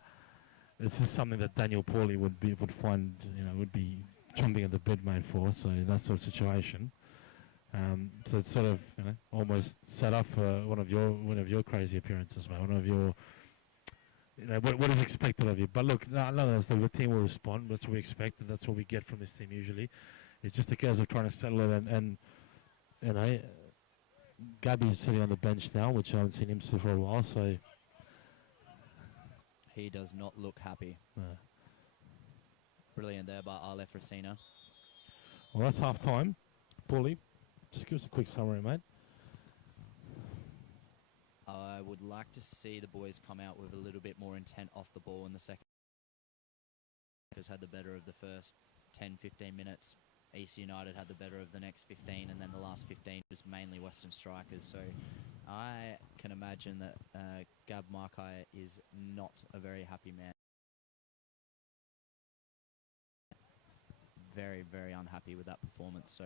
this is something that Daniel Pauly would find, would be chomping at the bit, mate, for, so that sort of situation. So it's sort of almost set up for one of your crazy appearances, mate. One of your, what is expected of you. But look, the team will respond. That's what we expect, and that's what we get from this team usually. It's just a case of trying to settle it, and Gabby's sitting on the bench now, which I haven't seen him sit for a while. So he does not look happy. Brilliant there by Ale Fresina. Well, that's half time. Paulie, just give us a quick summary, mate. I would like to see the boys come out with a little bit more intent off the ball in the second. Has had the better of the first 10-15 minutes. East United had the better of the next 15, and then the last 15 was mainly Western Strikers. So I can imagine that Gab Markai is not a very happy man. Very, very unhappy with that performance. So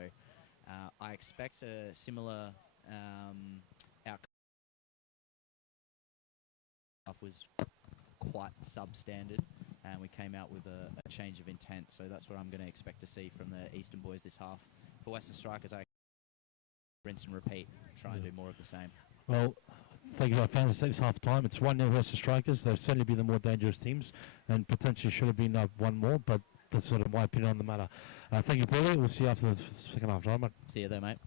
I expect a similar outcome. Was quite substandard, and we came out with a change of intent. So that's what I'm going to expect to see from the Eastern boys this half. For Western Strikers, I rinse and repeat, try and do more of the same. Well, thank you, my fans. It's half time. It's 1-0 Western Strikers. They've certainly been the more dangerous teams, and potentially should have been one more, but that's sort of my opinion on the matter. Thank you, Paulie. We'll see you after the second half, right, mate? See you there, mate.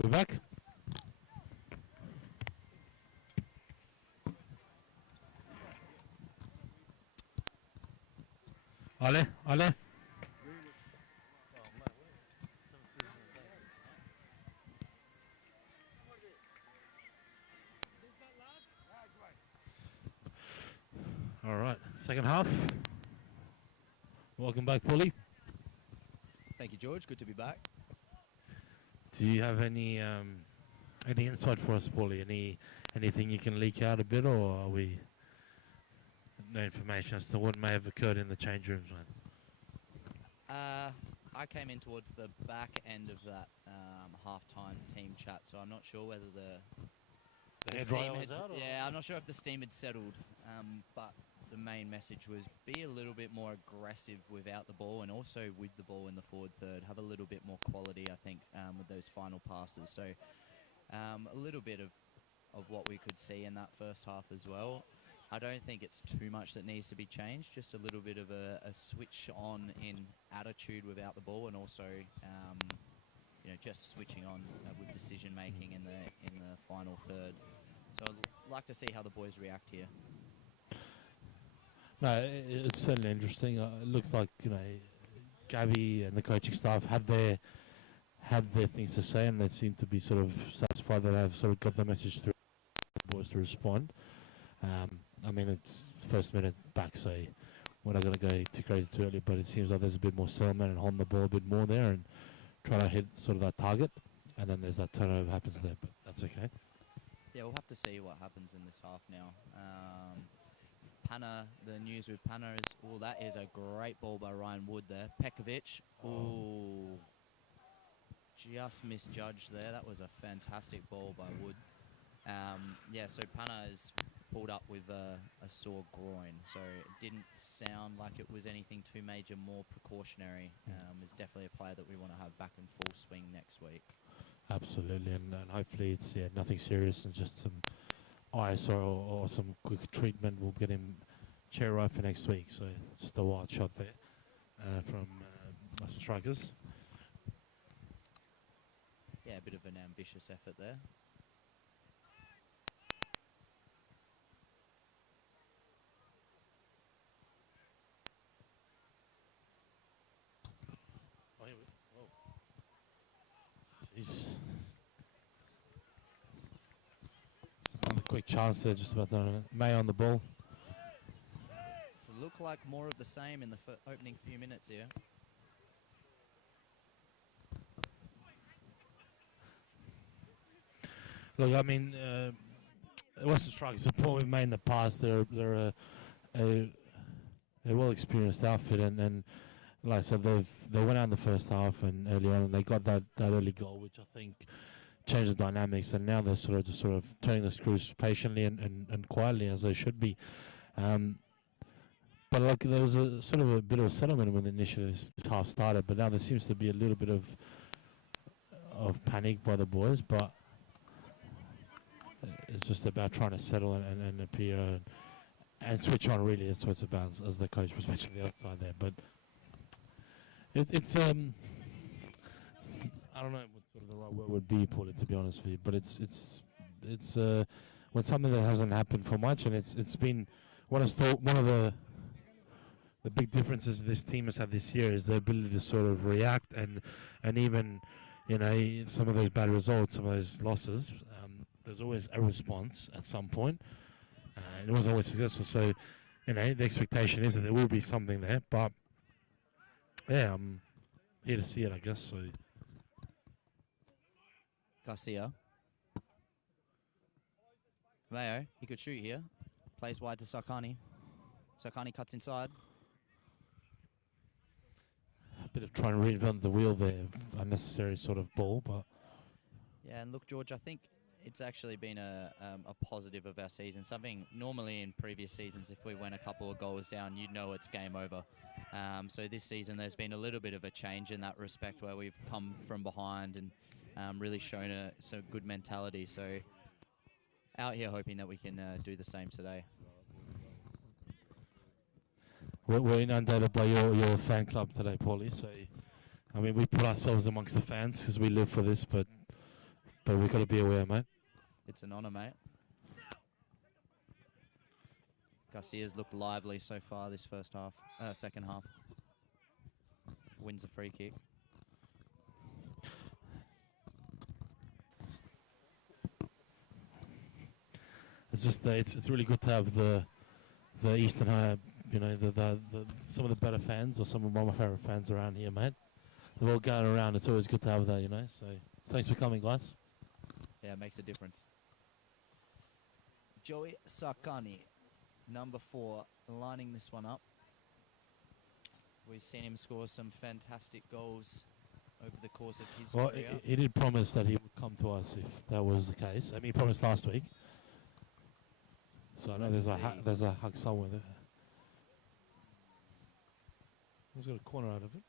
We're back. Ale, Ale. All right, second half. Welcome back, Paulie. Thank you, George. Good to be back. Do you have any insight for us, Paulie? Anything you can leak out a bit, or are we no information as to what may have occurred in the change rooms, man? I came in towards the back end of that half-time team chat, so I'm not sure whether the head steam dryer had was out, or? yeah, I'm not sure if the steam had settled, but the main message was be a little bit more aggressive without the ball and also with the ball in the forward third. Have a little bit more quality, I think, with those final passes. So a little bit of what we could see in that first half as well. I don't think it's too much that needs to be changed, just a little bit of a switch on in attitude without the ball, and also just switching on with decision making in the final third. So I'd like to see how the boys react here. No, it's certainly interesting. It looks like Gabby and the coaching staff have their things to say, and they seem to be sort of satisfied that they've sort of got the message through the boys to respond. I mean, it's first minute back, so we're not going to go too crazy too early, but it seems like there's a bit more settlement and holding the ball a bit more there and trying to hit sort of that target, and then there's that turnover happens there, but that's okay. Yeah, we'll have to see what happens in this half now. Panna, the news with Panna is, that is a great ball by Ryan Wood there. Pekovic, just misjudged there. That was a fantastic ball by Wood. So Panna is pulled up with a sore groin, so it didn't sound like it was anything too major, more precautionary. It's definitely a player that we want to have back in full swing next week. Absolutely, and hopefully it's nothing serious and just some ice or some quick treatment will get him chair right for next week. So just a wild shot there from Mascot strikers. Yeah, a bit of an ambitious effort there. Another quick chance there, just about the May on the ball. So look like more of the same in the opening few minutes here. Look, I mean, Western Strikers, the point we've made in the past, they're a well-experienced outfit, and like I said, they went out in the first half and early on, and they got that early goal, which I think changed the dynamics, and now they're sort of turning the screws patiently and quietly as they should be. But like there was a sort of a bit of settlement when initially this half started, but now there seems to be a little bit of panic by the boys, but it's just about trying to settle and appear and switch on. Really, that's what it's about, as the coach was mentioning the other side there. But it's I don't know what sort of the right word would be, Paul, to be honest with you. But it's when something that hasn't happened for much, and it's been one of the big differences this team has had this year is the ability to sort of react and even some of those bad results, some of those losses. There's always a response at some point. It wasn't always successful, so the expectation is that there will be something there. But yeah, I'm here to see it, I guess. So Garcia. Mayo, he could shoot here. Plays wide to Sarkani. Sarkani cuts inside. A bit of trying to reinvent the wheel there, unnecessary sort of ball, but yeah. And look, George, I think it's actually been a positive of our season. Something normally in previous seasons, if we went a couple of goals down, you'd know it's game over. So this season, there's been a little bit of a change in that respect, where we've come from behind and really shown some good mentality. So out here hoping that we can do the same today. We're inundated by your fan club today, Paulie. So, I mean, we put ourselves amongst the fans because we live for this, but but we've got to be aware, mate. It's an honour, mate. Garcia's looked lively so far this second half. Wins a free kick. It's just it's really good to have the Eastern High, you know, the some of the better fans or some of my favourite fans around here, mate. They're all going around. It's always good to have that, you know. So thanks for coming, guys. Yeah, it makes a difference. Joey Sarkani, number 4, lining this one up. We've seen him score some fantastic goals over the course of his career. He did promise that he would come to us if that was the case. I mean, he promised last week. So I know there's a hug somewhere there. He's got a corner out of it.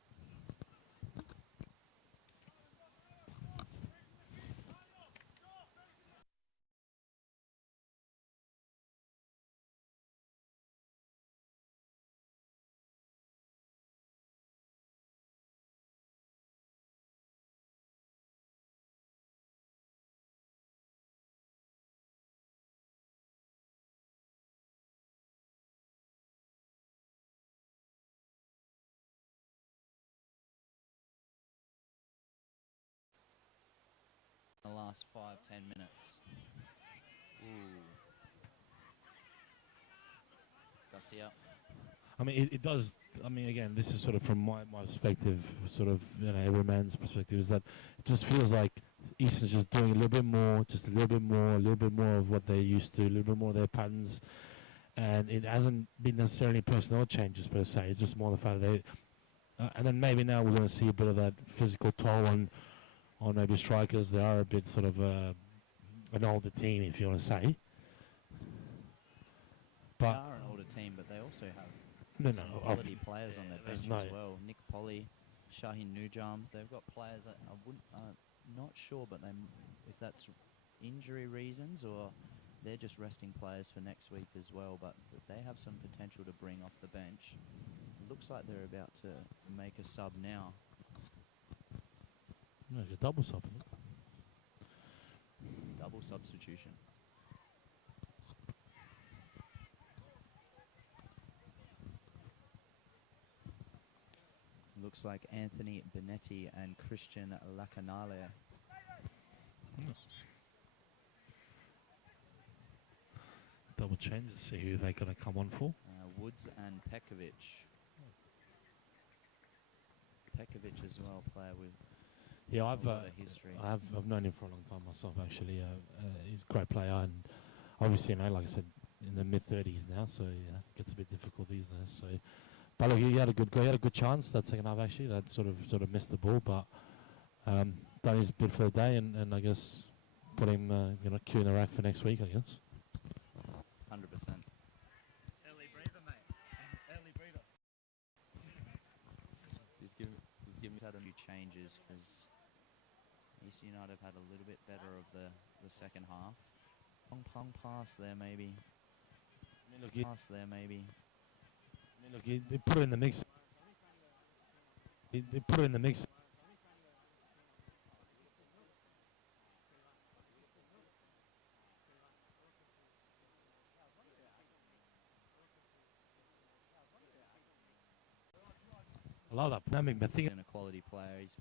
The last 5-10 minutes. Garcia. I mean, it does. I mean, again, this is sort of from my perspective, sort of, you know, every man's perspective, is that it just feels like Eastern's just doing a little bit more, a little bit more of what they're used to, a little bit more of their patterns, and it hasn't been necessarily personnel changes per se. It's just more the fact that they, and then maybe now we're going to see a bit of that physical toll on maybe strikers. They are a bit sort of an older team, if you want to say. They are an older team, but they also have some quality players on their bench as well. Nick Polly, Shaheen Nujam. They've got players that not sure, but if that's injury reasons or they're just resting players for next week as well. But they have some potential to bring off the bench. It looks like they're about to make a sub now. No, it's a double sub. Double substitution. Looks like Anthony Benetti and Christian Lacanale. Double change to see who they're going to come on for. Woods and Pekovic. Pekovic as well, player with I've a lot of history. I've known him for a long time myself, actually. He's a great player, and obviously, you know, like I said, in the mid-30s now, so yeah, it gets a bit difficult these days. So, but look, he had a good go. He had a good chance that second half, actually. That sort of missed the ball, but done his bit for the day, and I guess put him, you know, queue in the rack for next week, I guess. 100%. Early breather, mate. Early breather. He's had a few changes because East United have had a little bit better of the second half. Long pass there, maybe. Pass there, maybe. Look, he put it in the mix. He put it in the mix. I love that dynamic, but He's a quality player. He's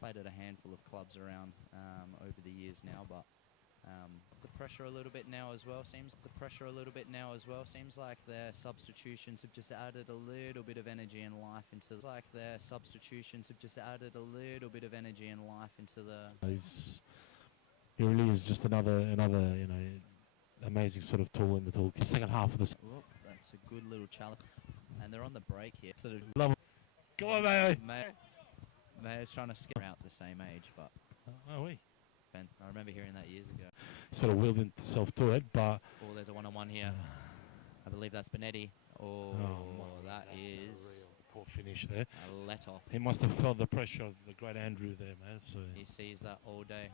played at a handful of clubs around over the years now, but the pressure a little bit now as well seems like their substitutions have just added a little bit of energy and life into the he really is just another you know, amazing sort of tool in the toolkit. Second half of this. Look, that's a good little challenge, and they're on the break here. Sort of Love. Go on, Mayo. Mayo's trying to skip out the same age, but I remember hearing that years ago. Sort of willed himself to it, but... Oh, there's a one-on-one here. I believe that's Benetti. Oh, that is... Poor finish there. A let-off. He must have felt the pressure of the great Andrew there, man. So he sees that all day.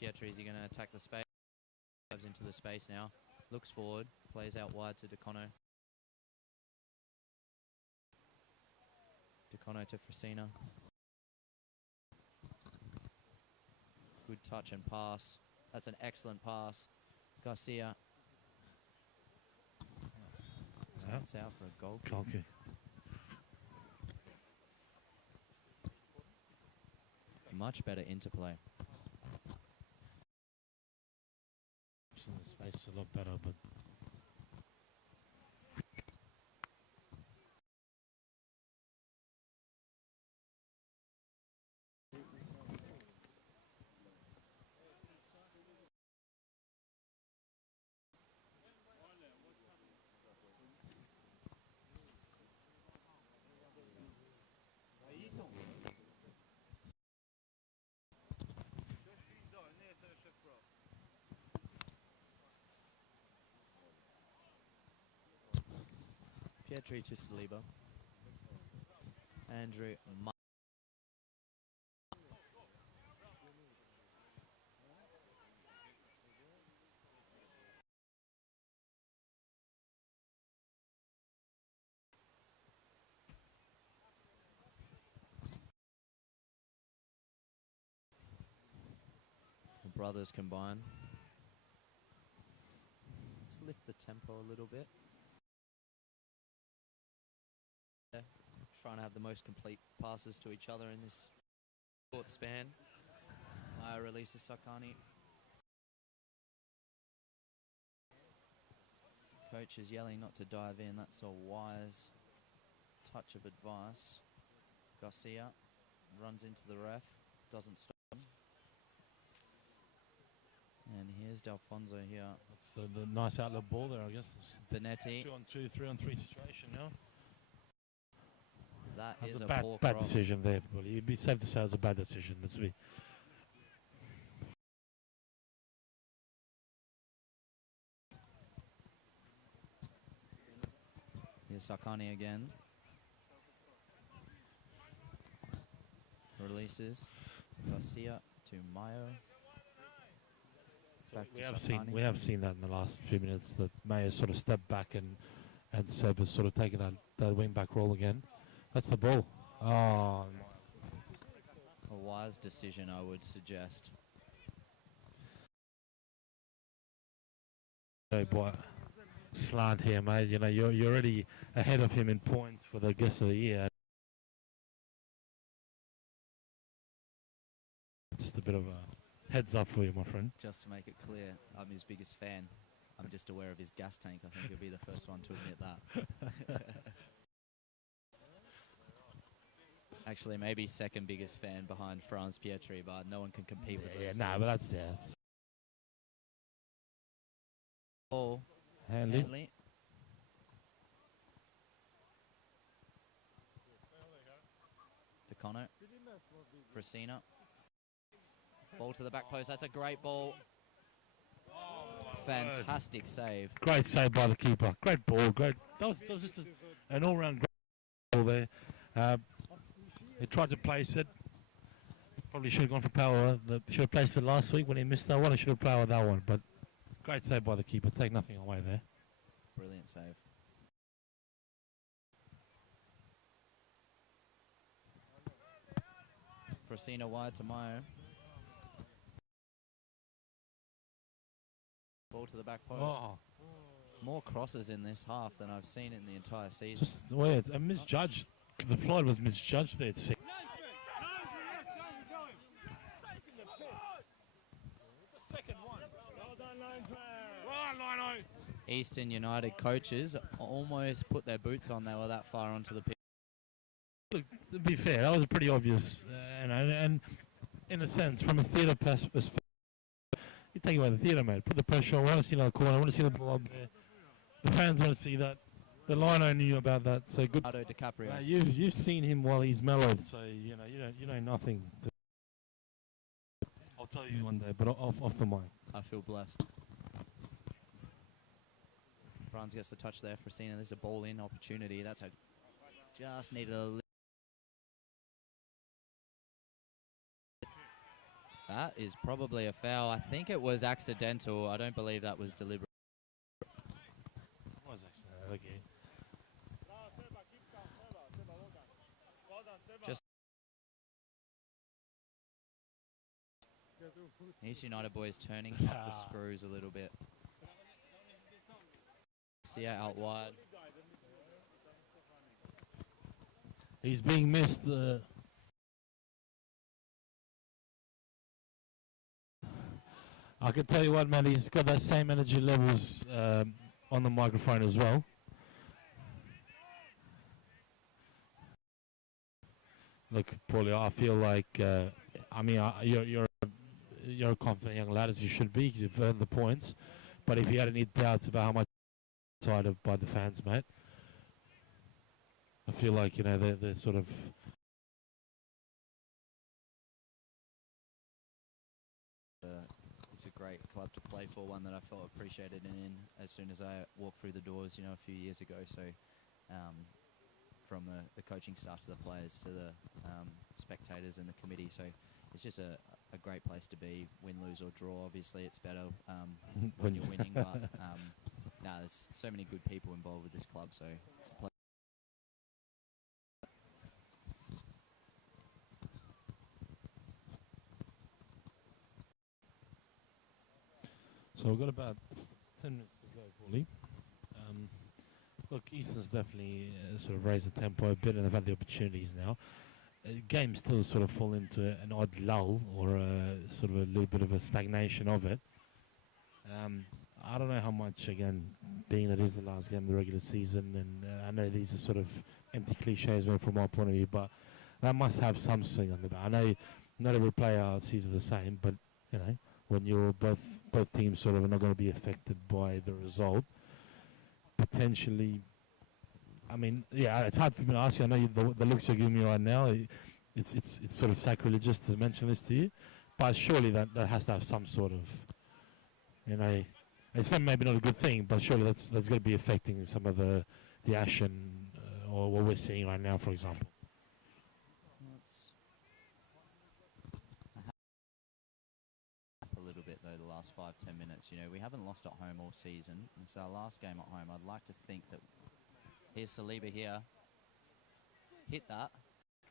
Pietri, is he going to attack the space? Dives into the space now. Looks forward. Plays out wide to Decono. Decono to Frasina. Good touch and pass. That's an excellent pass. Garcia. It's out for a goal kick. Much better interplay. The space is a lot better, but Pietri to Saliba. Andrew. The brothers combine. Let's lift the tempo a little bit. Trying to have the most complete passes to each other in this short span. Releases Sakani. Coach is yelling not to dive in. That's a wise touch of advice. Garcia runs into the ref. Doesn't stop him. And here's D'Alfonso here. That's the nice outlet ball there, I guess. Benetti. 2-on-2, 3-on-3 situation now. That That's is a a poor bad cross. decision there, but you'd be safe to say it was a bad decision. Let's be. Here's Sakani again. Releases Garcia to Mayo. Back We to have Sakani. seen that in the last few minutes, that Mayer sort of stepped back and Seb has sort of taken that wing back role again. That's the ball. Oh, A wise decision, I would suggest. hey boy, slant here, mate. You know you're already ahead of him in points for the guest of the year. Just a bit of a heads up for you, my friend. Just to make it clear, I'm his biggest fan. I'm just aware of his gas tank. I think he'll be the first one to admit that. Actually, maybe second biggest fan behind Franz Pietri, but no one can compete with those. But that's Ball. Hanley. DeCono. Brasina. Ball to the back post. That's a great ball. Fantastic save. Great save by the keeper. Great ball. Great. That was just an all-round great ball there. He tried to place it. Probably should have gone for power. Should have placed it last week when he missed that one. He should have powered that one. But great save by the keeper. Take nothing away there. Brilliant save. Brasina wide to Mayo. Ball to the back post. Oh. More crosses in this half than I've seen in the entire season. Just weird. A misjudged. The flight was misjudged there. Eastern United coaches almost put their boots on. They were that far onto the pitch. Look, to be fair, that was pretty obvious. And in a sense, from a theatre perspective, you take away the theatre, mate. Put the pressure on. I want to see another corner. I want to see the ball up there. The fans want to see that. The lino knew about that. So good. DiCaprio. You've seen him while he's mellowed, so you know nothing. I'll tell you one day, but off the mic. I feel blessed. Franz gets the touch there. Frasina, there's a ball in opportunity. That's a just needed a little. That is probably a foul. I think it was accidental. I don't believe that was deliberate. It was accidental. Okay. Just East United boys turning up the screws a little bit. Sia out wide. He's being missed. I can tell you what, man, he's got that same energy levels on the microphone as well. Look, Paulie, I feel like, I mean, you're a confident young lad, as you should be. You've earned the points. But if you had any doubts about how much excited by the fans, mate, I feel like, you know, they're sort of... It's a great club to play for, one that I felt appreciated in as soon as I walked through the doors, you know, a few years ago. So from the coaching staff to the players to the spectators and the committee. So it's just a great place to be, win, lose or draw. Obviously it's better when you're winning, but no, there's so many good people involved with this club, so it's a pleasure. So we've got about 10 minutes to go, Paulie. Look, Easton's definitely sort of raised the tempo a bit, and they've had the opportunities now. Games still sort of fall into an odd lull or sort of a little bit of a stagnation of it. I don't know how much, again, being that is the last game of the regular season, and I know these are sort of empty cliches from my point of view, but that must have some swing on the bat. I know not every player sees it the same, but, you know, when you're both teams sort of are not going to be affected by the result, potentially, I mean, yeah, it's hard for me to ask you. I know the looks you're giving me right now, it's sort of sacrilegious to mention this to you, but surely that has to have some sort of, you know, it's maybe not a good thing, but surely that's going to be affecting some of the action or what we're seeing right now, for example. A little bit though, the last 5-10 minutes. You know, we haven't lost at home all season. It's our last game at home. I'd like to think that here's Saliba here. Hit that.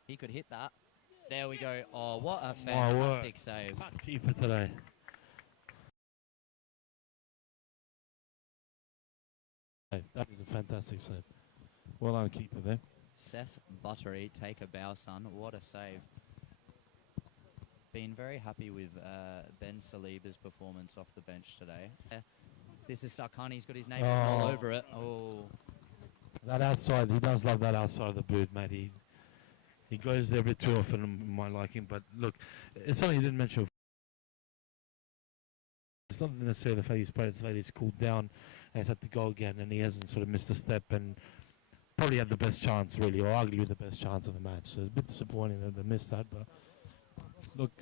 He could hit that. There we go. Oh, what a fantastic save. Keeper today. Hey, that is a fantastic save. Well done, keeper there. Seth Buttery, take a bow, son. What a save. Been very happy with Ben Saliba's performance off the bench today. This is Sarkani. He's got his name all over it. Oh, that outside, he does love that outside of the boot, mate. He goes there a bit too often, in my liking. But look, it's something you didn't mention. It's not necessarily the fact he's played, it's the fact he's cooled down and he's had to go again, and he hasn't sort of missed a step and probably had the best chance, really, or arguably the best chance of the match. So it's a bit disappointing that they missed that, but look,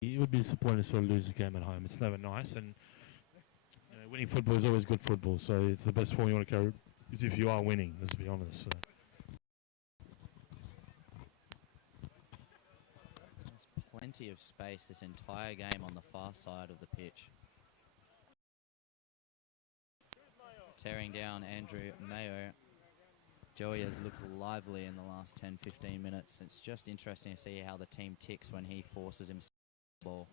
it would be disappointing to sort of lose a game at home. It's never nice, and you know, winning football is always good football, so it's the best form you want to carry is if you are winning, let's be honest. So. there's plenty of space this entire game on the far side of the pitch. Tearing down Andrew Mayo. Joey has looked lively in the last 10-15 minutes. It's just interesting to see how the team ticks when he forces himself the ball.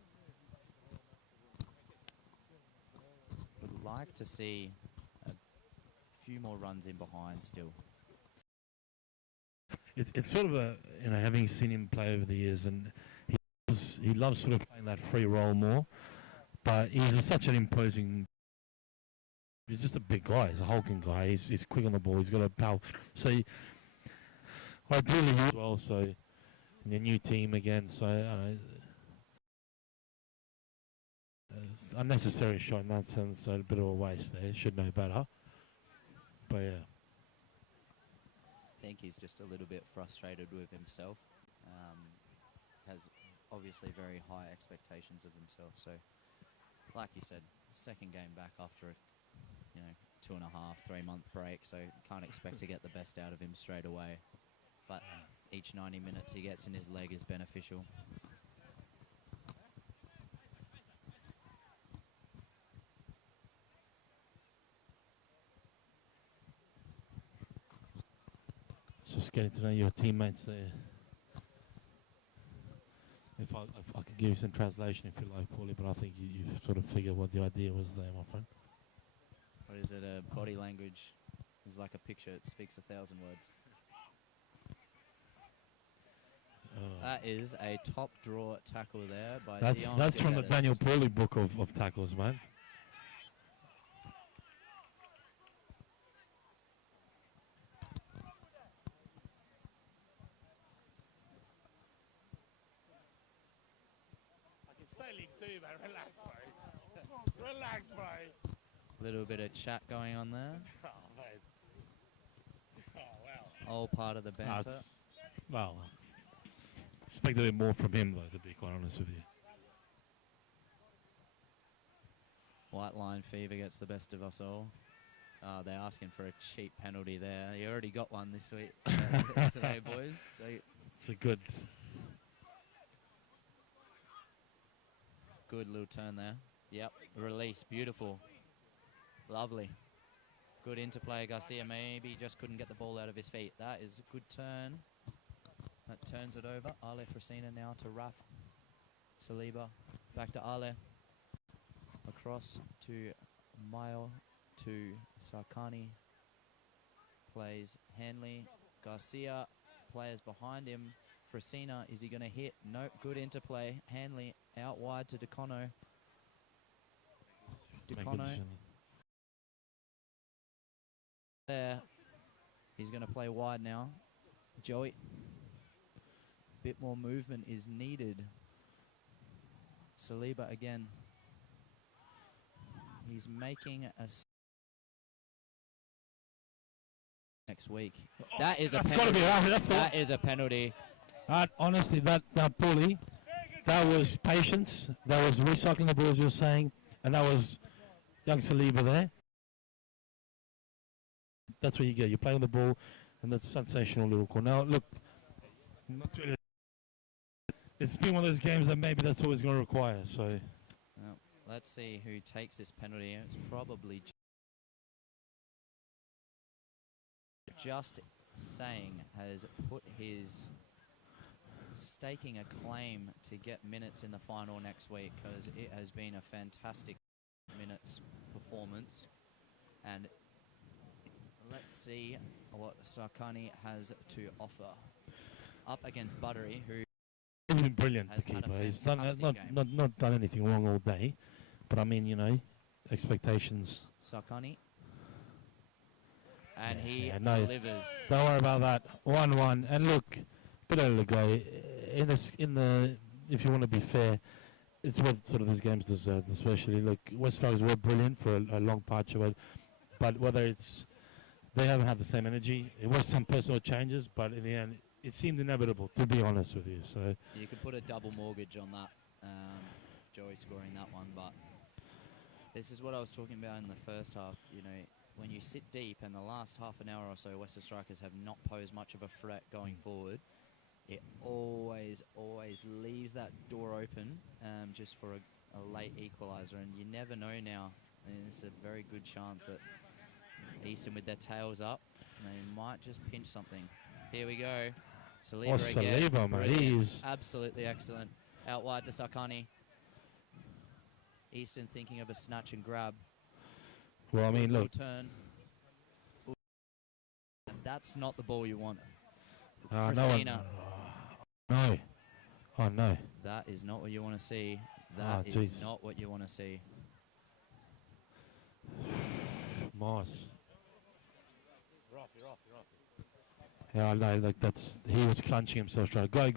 Would like to see a few more runs in behind still. It's sort of a, you know, having seen him play over the years, and he loves sort of playing that free role more, but he's such an imposing. He's just a big guy. He's a hulking guy. He's quick on the ball. He's got a power. So ideally as well. So in the new team again. So unnecessary shot in that sense. So a bit of a waste there. Should know better. But yeah. I think he's just a little bit frustrated with himself. Has obviously very high expectations of himself. So, like you said, second game back after a 2.5-3 month break, so can't expect to get the best out of him straight away, but each 90 minutes he gets in his leg is beneficial. It's just getting to know your teammates there. I could give you some translation if you like, Paulie, but I think you've sort of figured what the idea was there, my friend. What is it? A body language is like a picture. It speaks 1,000 words. That is a top draw tackle there by Dion. That's from the Daniel Paulie book of tackles, man. Relax, bro. Relax, bro. Little bit of chat going on there. Oh, mate. Oh, wow. All part of the banter. Well, expect a bit more from him, though, to be quite honest with you. White line fever gets the best of us all. They're asking for a cheap penalty there. You already got one this week today, boys. It's a good little turn there. Yep, release, beautiful. Lovely. Good interplay. Garcia maybe just couldn't get the ball out of his feet. That is a good turn. That turns it over. Ale Fresina now to Raf. Saliba. Back to Ale. Across to Mayo to Sarkani. Plays Hanley. Garcia. Players behind him. Fresina, is he going to hit? No, good interplay. Hanley out wide to DeCono. DeCono. There. He's going to play wide now. Joey. Bit more movement is needed. Saliba again. He's making a next week. That is a penalty. That is a penalty. Honestly, that Paulie, that was patience. That was recycling the balls you were saying, and that was young Saliba there. That's what you get. You play on the ball, and that's a sensational little call. Now, look, it's been one of those games that maybe that's always going to require. So, well, let's see who takes this penalty. It's probably just saying has put his staking a claim to get minutes in the final next week, because it has been a fantastic minutes performance. And let's see what Sarkani has to offer up against Buttery, who he's been brilliant, the keeper. He's not done anything wrong all day, but I mean, you know, expectations. Sarkani, and he delivers. Don't worry about that. 1-1, and look, bit early to go. If you want to be fair, it's what sort of these games deserve. Especially, look, West Tigers were brilliant for a long patch of it, but whether it's they haven't had the same energy. It was some personal changes, but in the end, it seemed inevitable, to be honest with you. So you could put a double mortgage on that, Joey scoring that one, but this is what I was talking about in the first half. You know, when you sit deep and the last half an hour or so, Western Strikers have not posed much of a threat going forward, it always leaves that door open just for a late equaliser, and you never know now. And it's a very good chance that Eastern, with their tails up, they might just pinch something. Here we go. Saliba again. Saliba, mate. He's absolutely excellent. Out wide to Sarkani. Eastern thinking of a snatch and grab. Well, I mean, look. Turn. That's not the ball you want. No. Oh, no. That is not what you want to see. That is not what you want to see. Moss. You're off. Yeah, I know. Like he was clenching himself, trying to go,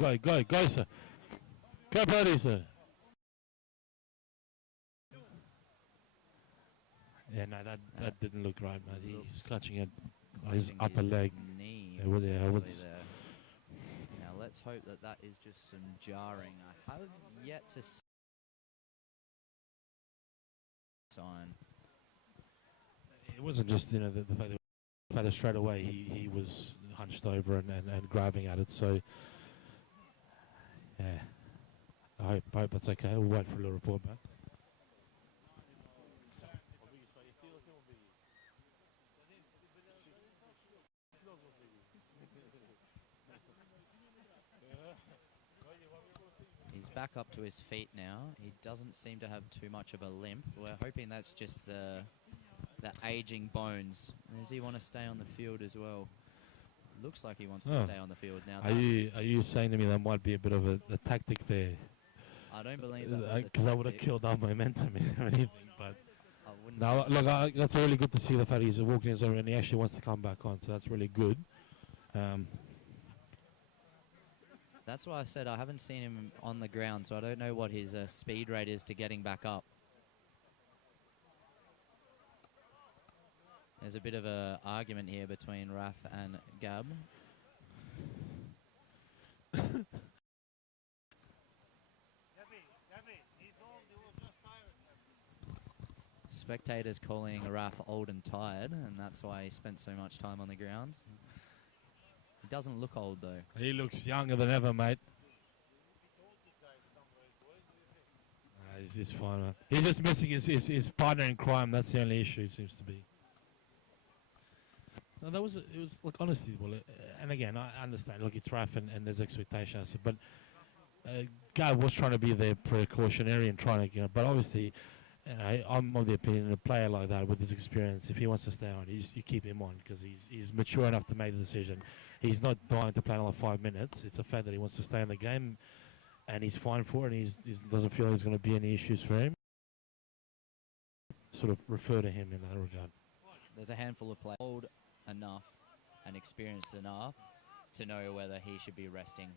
sir. Go, buddy, sir. Yeah, no, that didn't look right, man. He's clutching at his upper leg. Knee. Now let's hope that is just some jarring. I have yet to see sign. It wasn't just, the fact that straight away he was hunched over and grabbing at it. So yeah, I hope that's okay. We'll wait for a little report back. He's back up to his feet now. He doesn't seem to have too much of a limp. We're hoping that's just the aging bones. Does he want to stay on the field as well? Looks like he wants to stay on the field now. Are you saying to me that might be a bit of a tactic there? I don't believe that, because I would have killed our momentum or anything. But I wouldn't. no, look, that's really good to see the fact he's walking his own and he actually wants to come back on. So that's really good. That's why I said I haven't seen him on the ground, so I don't know what his speed rate is to getting back up. There's a bit of an argument here between Raf and Gab. Spectators calling Raf old and tired, and that's why he spent so much time on the ground. He doesn't look old, though. He looks younger than ever, mate. He's fine, man. He's just missing his partner in crime. That's the only issue, it seems to be. No, it was look, honestly, well, and again, I understand. Look, it's Raf and there's expectations, but Gab was trying to be there precautionary and trying to, but obviously, I'm of the opinion a player like that with his experience, if he wants to stay on, you keep him on because he's mature enough to make the decision. He's not dying to play another 5 minutes. It's a fact that he wants to stay in the game, and he's fine for it. And he doesn't feel there's going to be any issues for him. Sort of refer to him in that regard. There's a handful of players old enough and experienced enough to know whether he should be resting,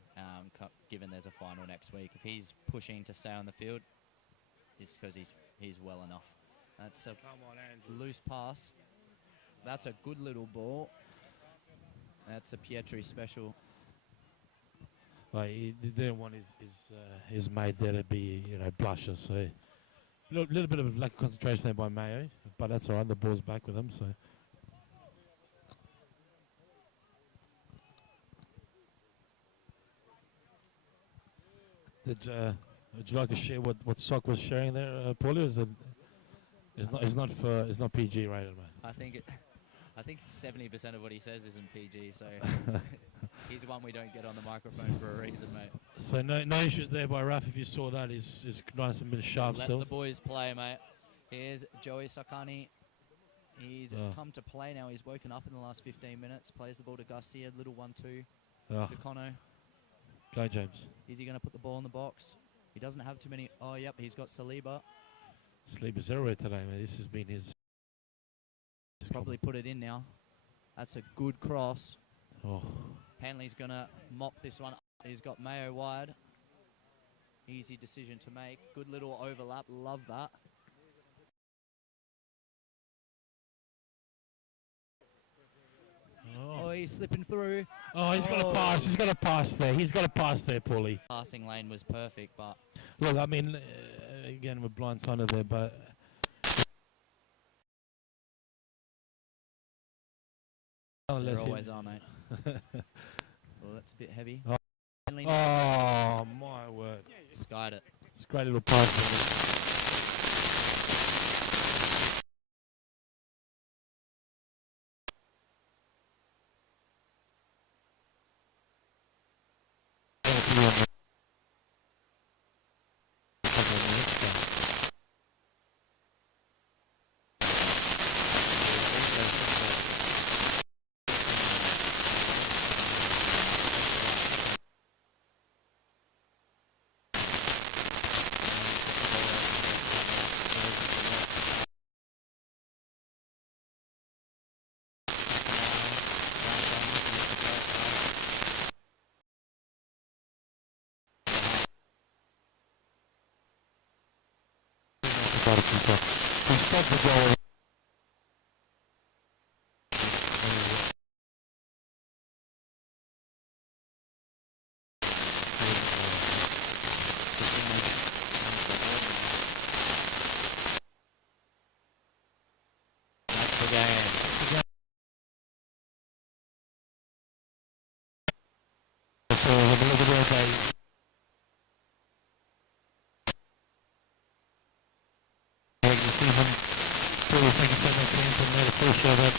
given there's a final next week. If he's pushing to stay on the field, it's because he's well enough. That's a loose pass. That's a good little ball. That's a Pietri special. Like he didn't want his mate there to be blushes. So a little bit of lack of concentration there by Mayo, but that's all right. The ball's back with him. So. Would you like to share what Sock was sharing there, Paulie? It's not PG rated, man. I think 70% of what he says isn't PG, so he's one we don't get on the microphone for a reason, mate. So no issues there by Raf. If you saw that, he's nice and a bit sharp Let still. the boys play, mate. Here's Joey Sakani. He's come to play now. He's woken up in the last 15 minutes. Plays the ball to Garcia, little 1-2 to Cono. Go, James. Is he going to put the ball in the box? He doesn't have too many. Oh, yep, he's got Saliba. Saliba's everywhere today, man. This has been his. Probably put it in now. That's a good cross. Oh. Hanley's going to mop this one. He's got Mayo wide. Easy decision to make. Good little overlap. Love that. Oh, he's slipping through. Oh, he's got to pass. He's got to pass there. He's got to pass there, Paulie. Passing lane was perfect, but... Look, I mean, again, we're blindsided there, but... They always are, mate. Well, that's a bit heavy. Oh, my word. Skied it. It's a great little pass. Stop the goal. That's the game. So, have a look at that. Thank you so much, and I appreciate that.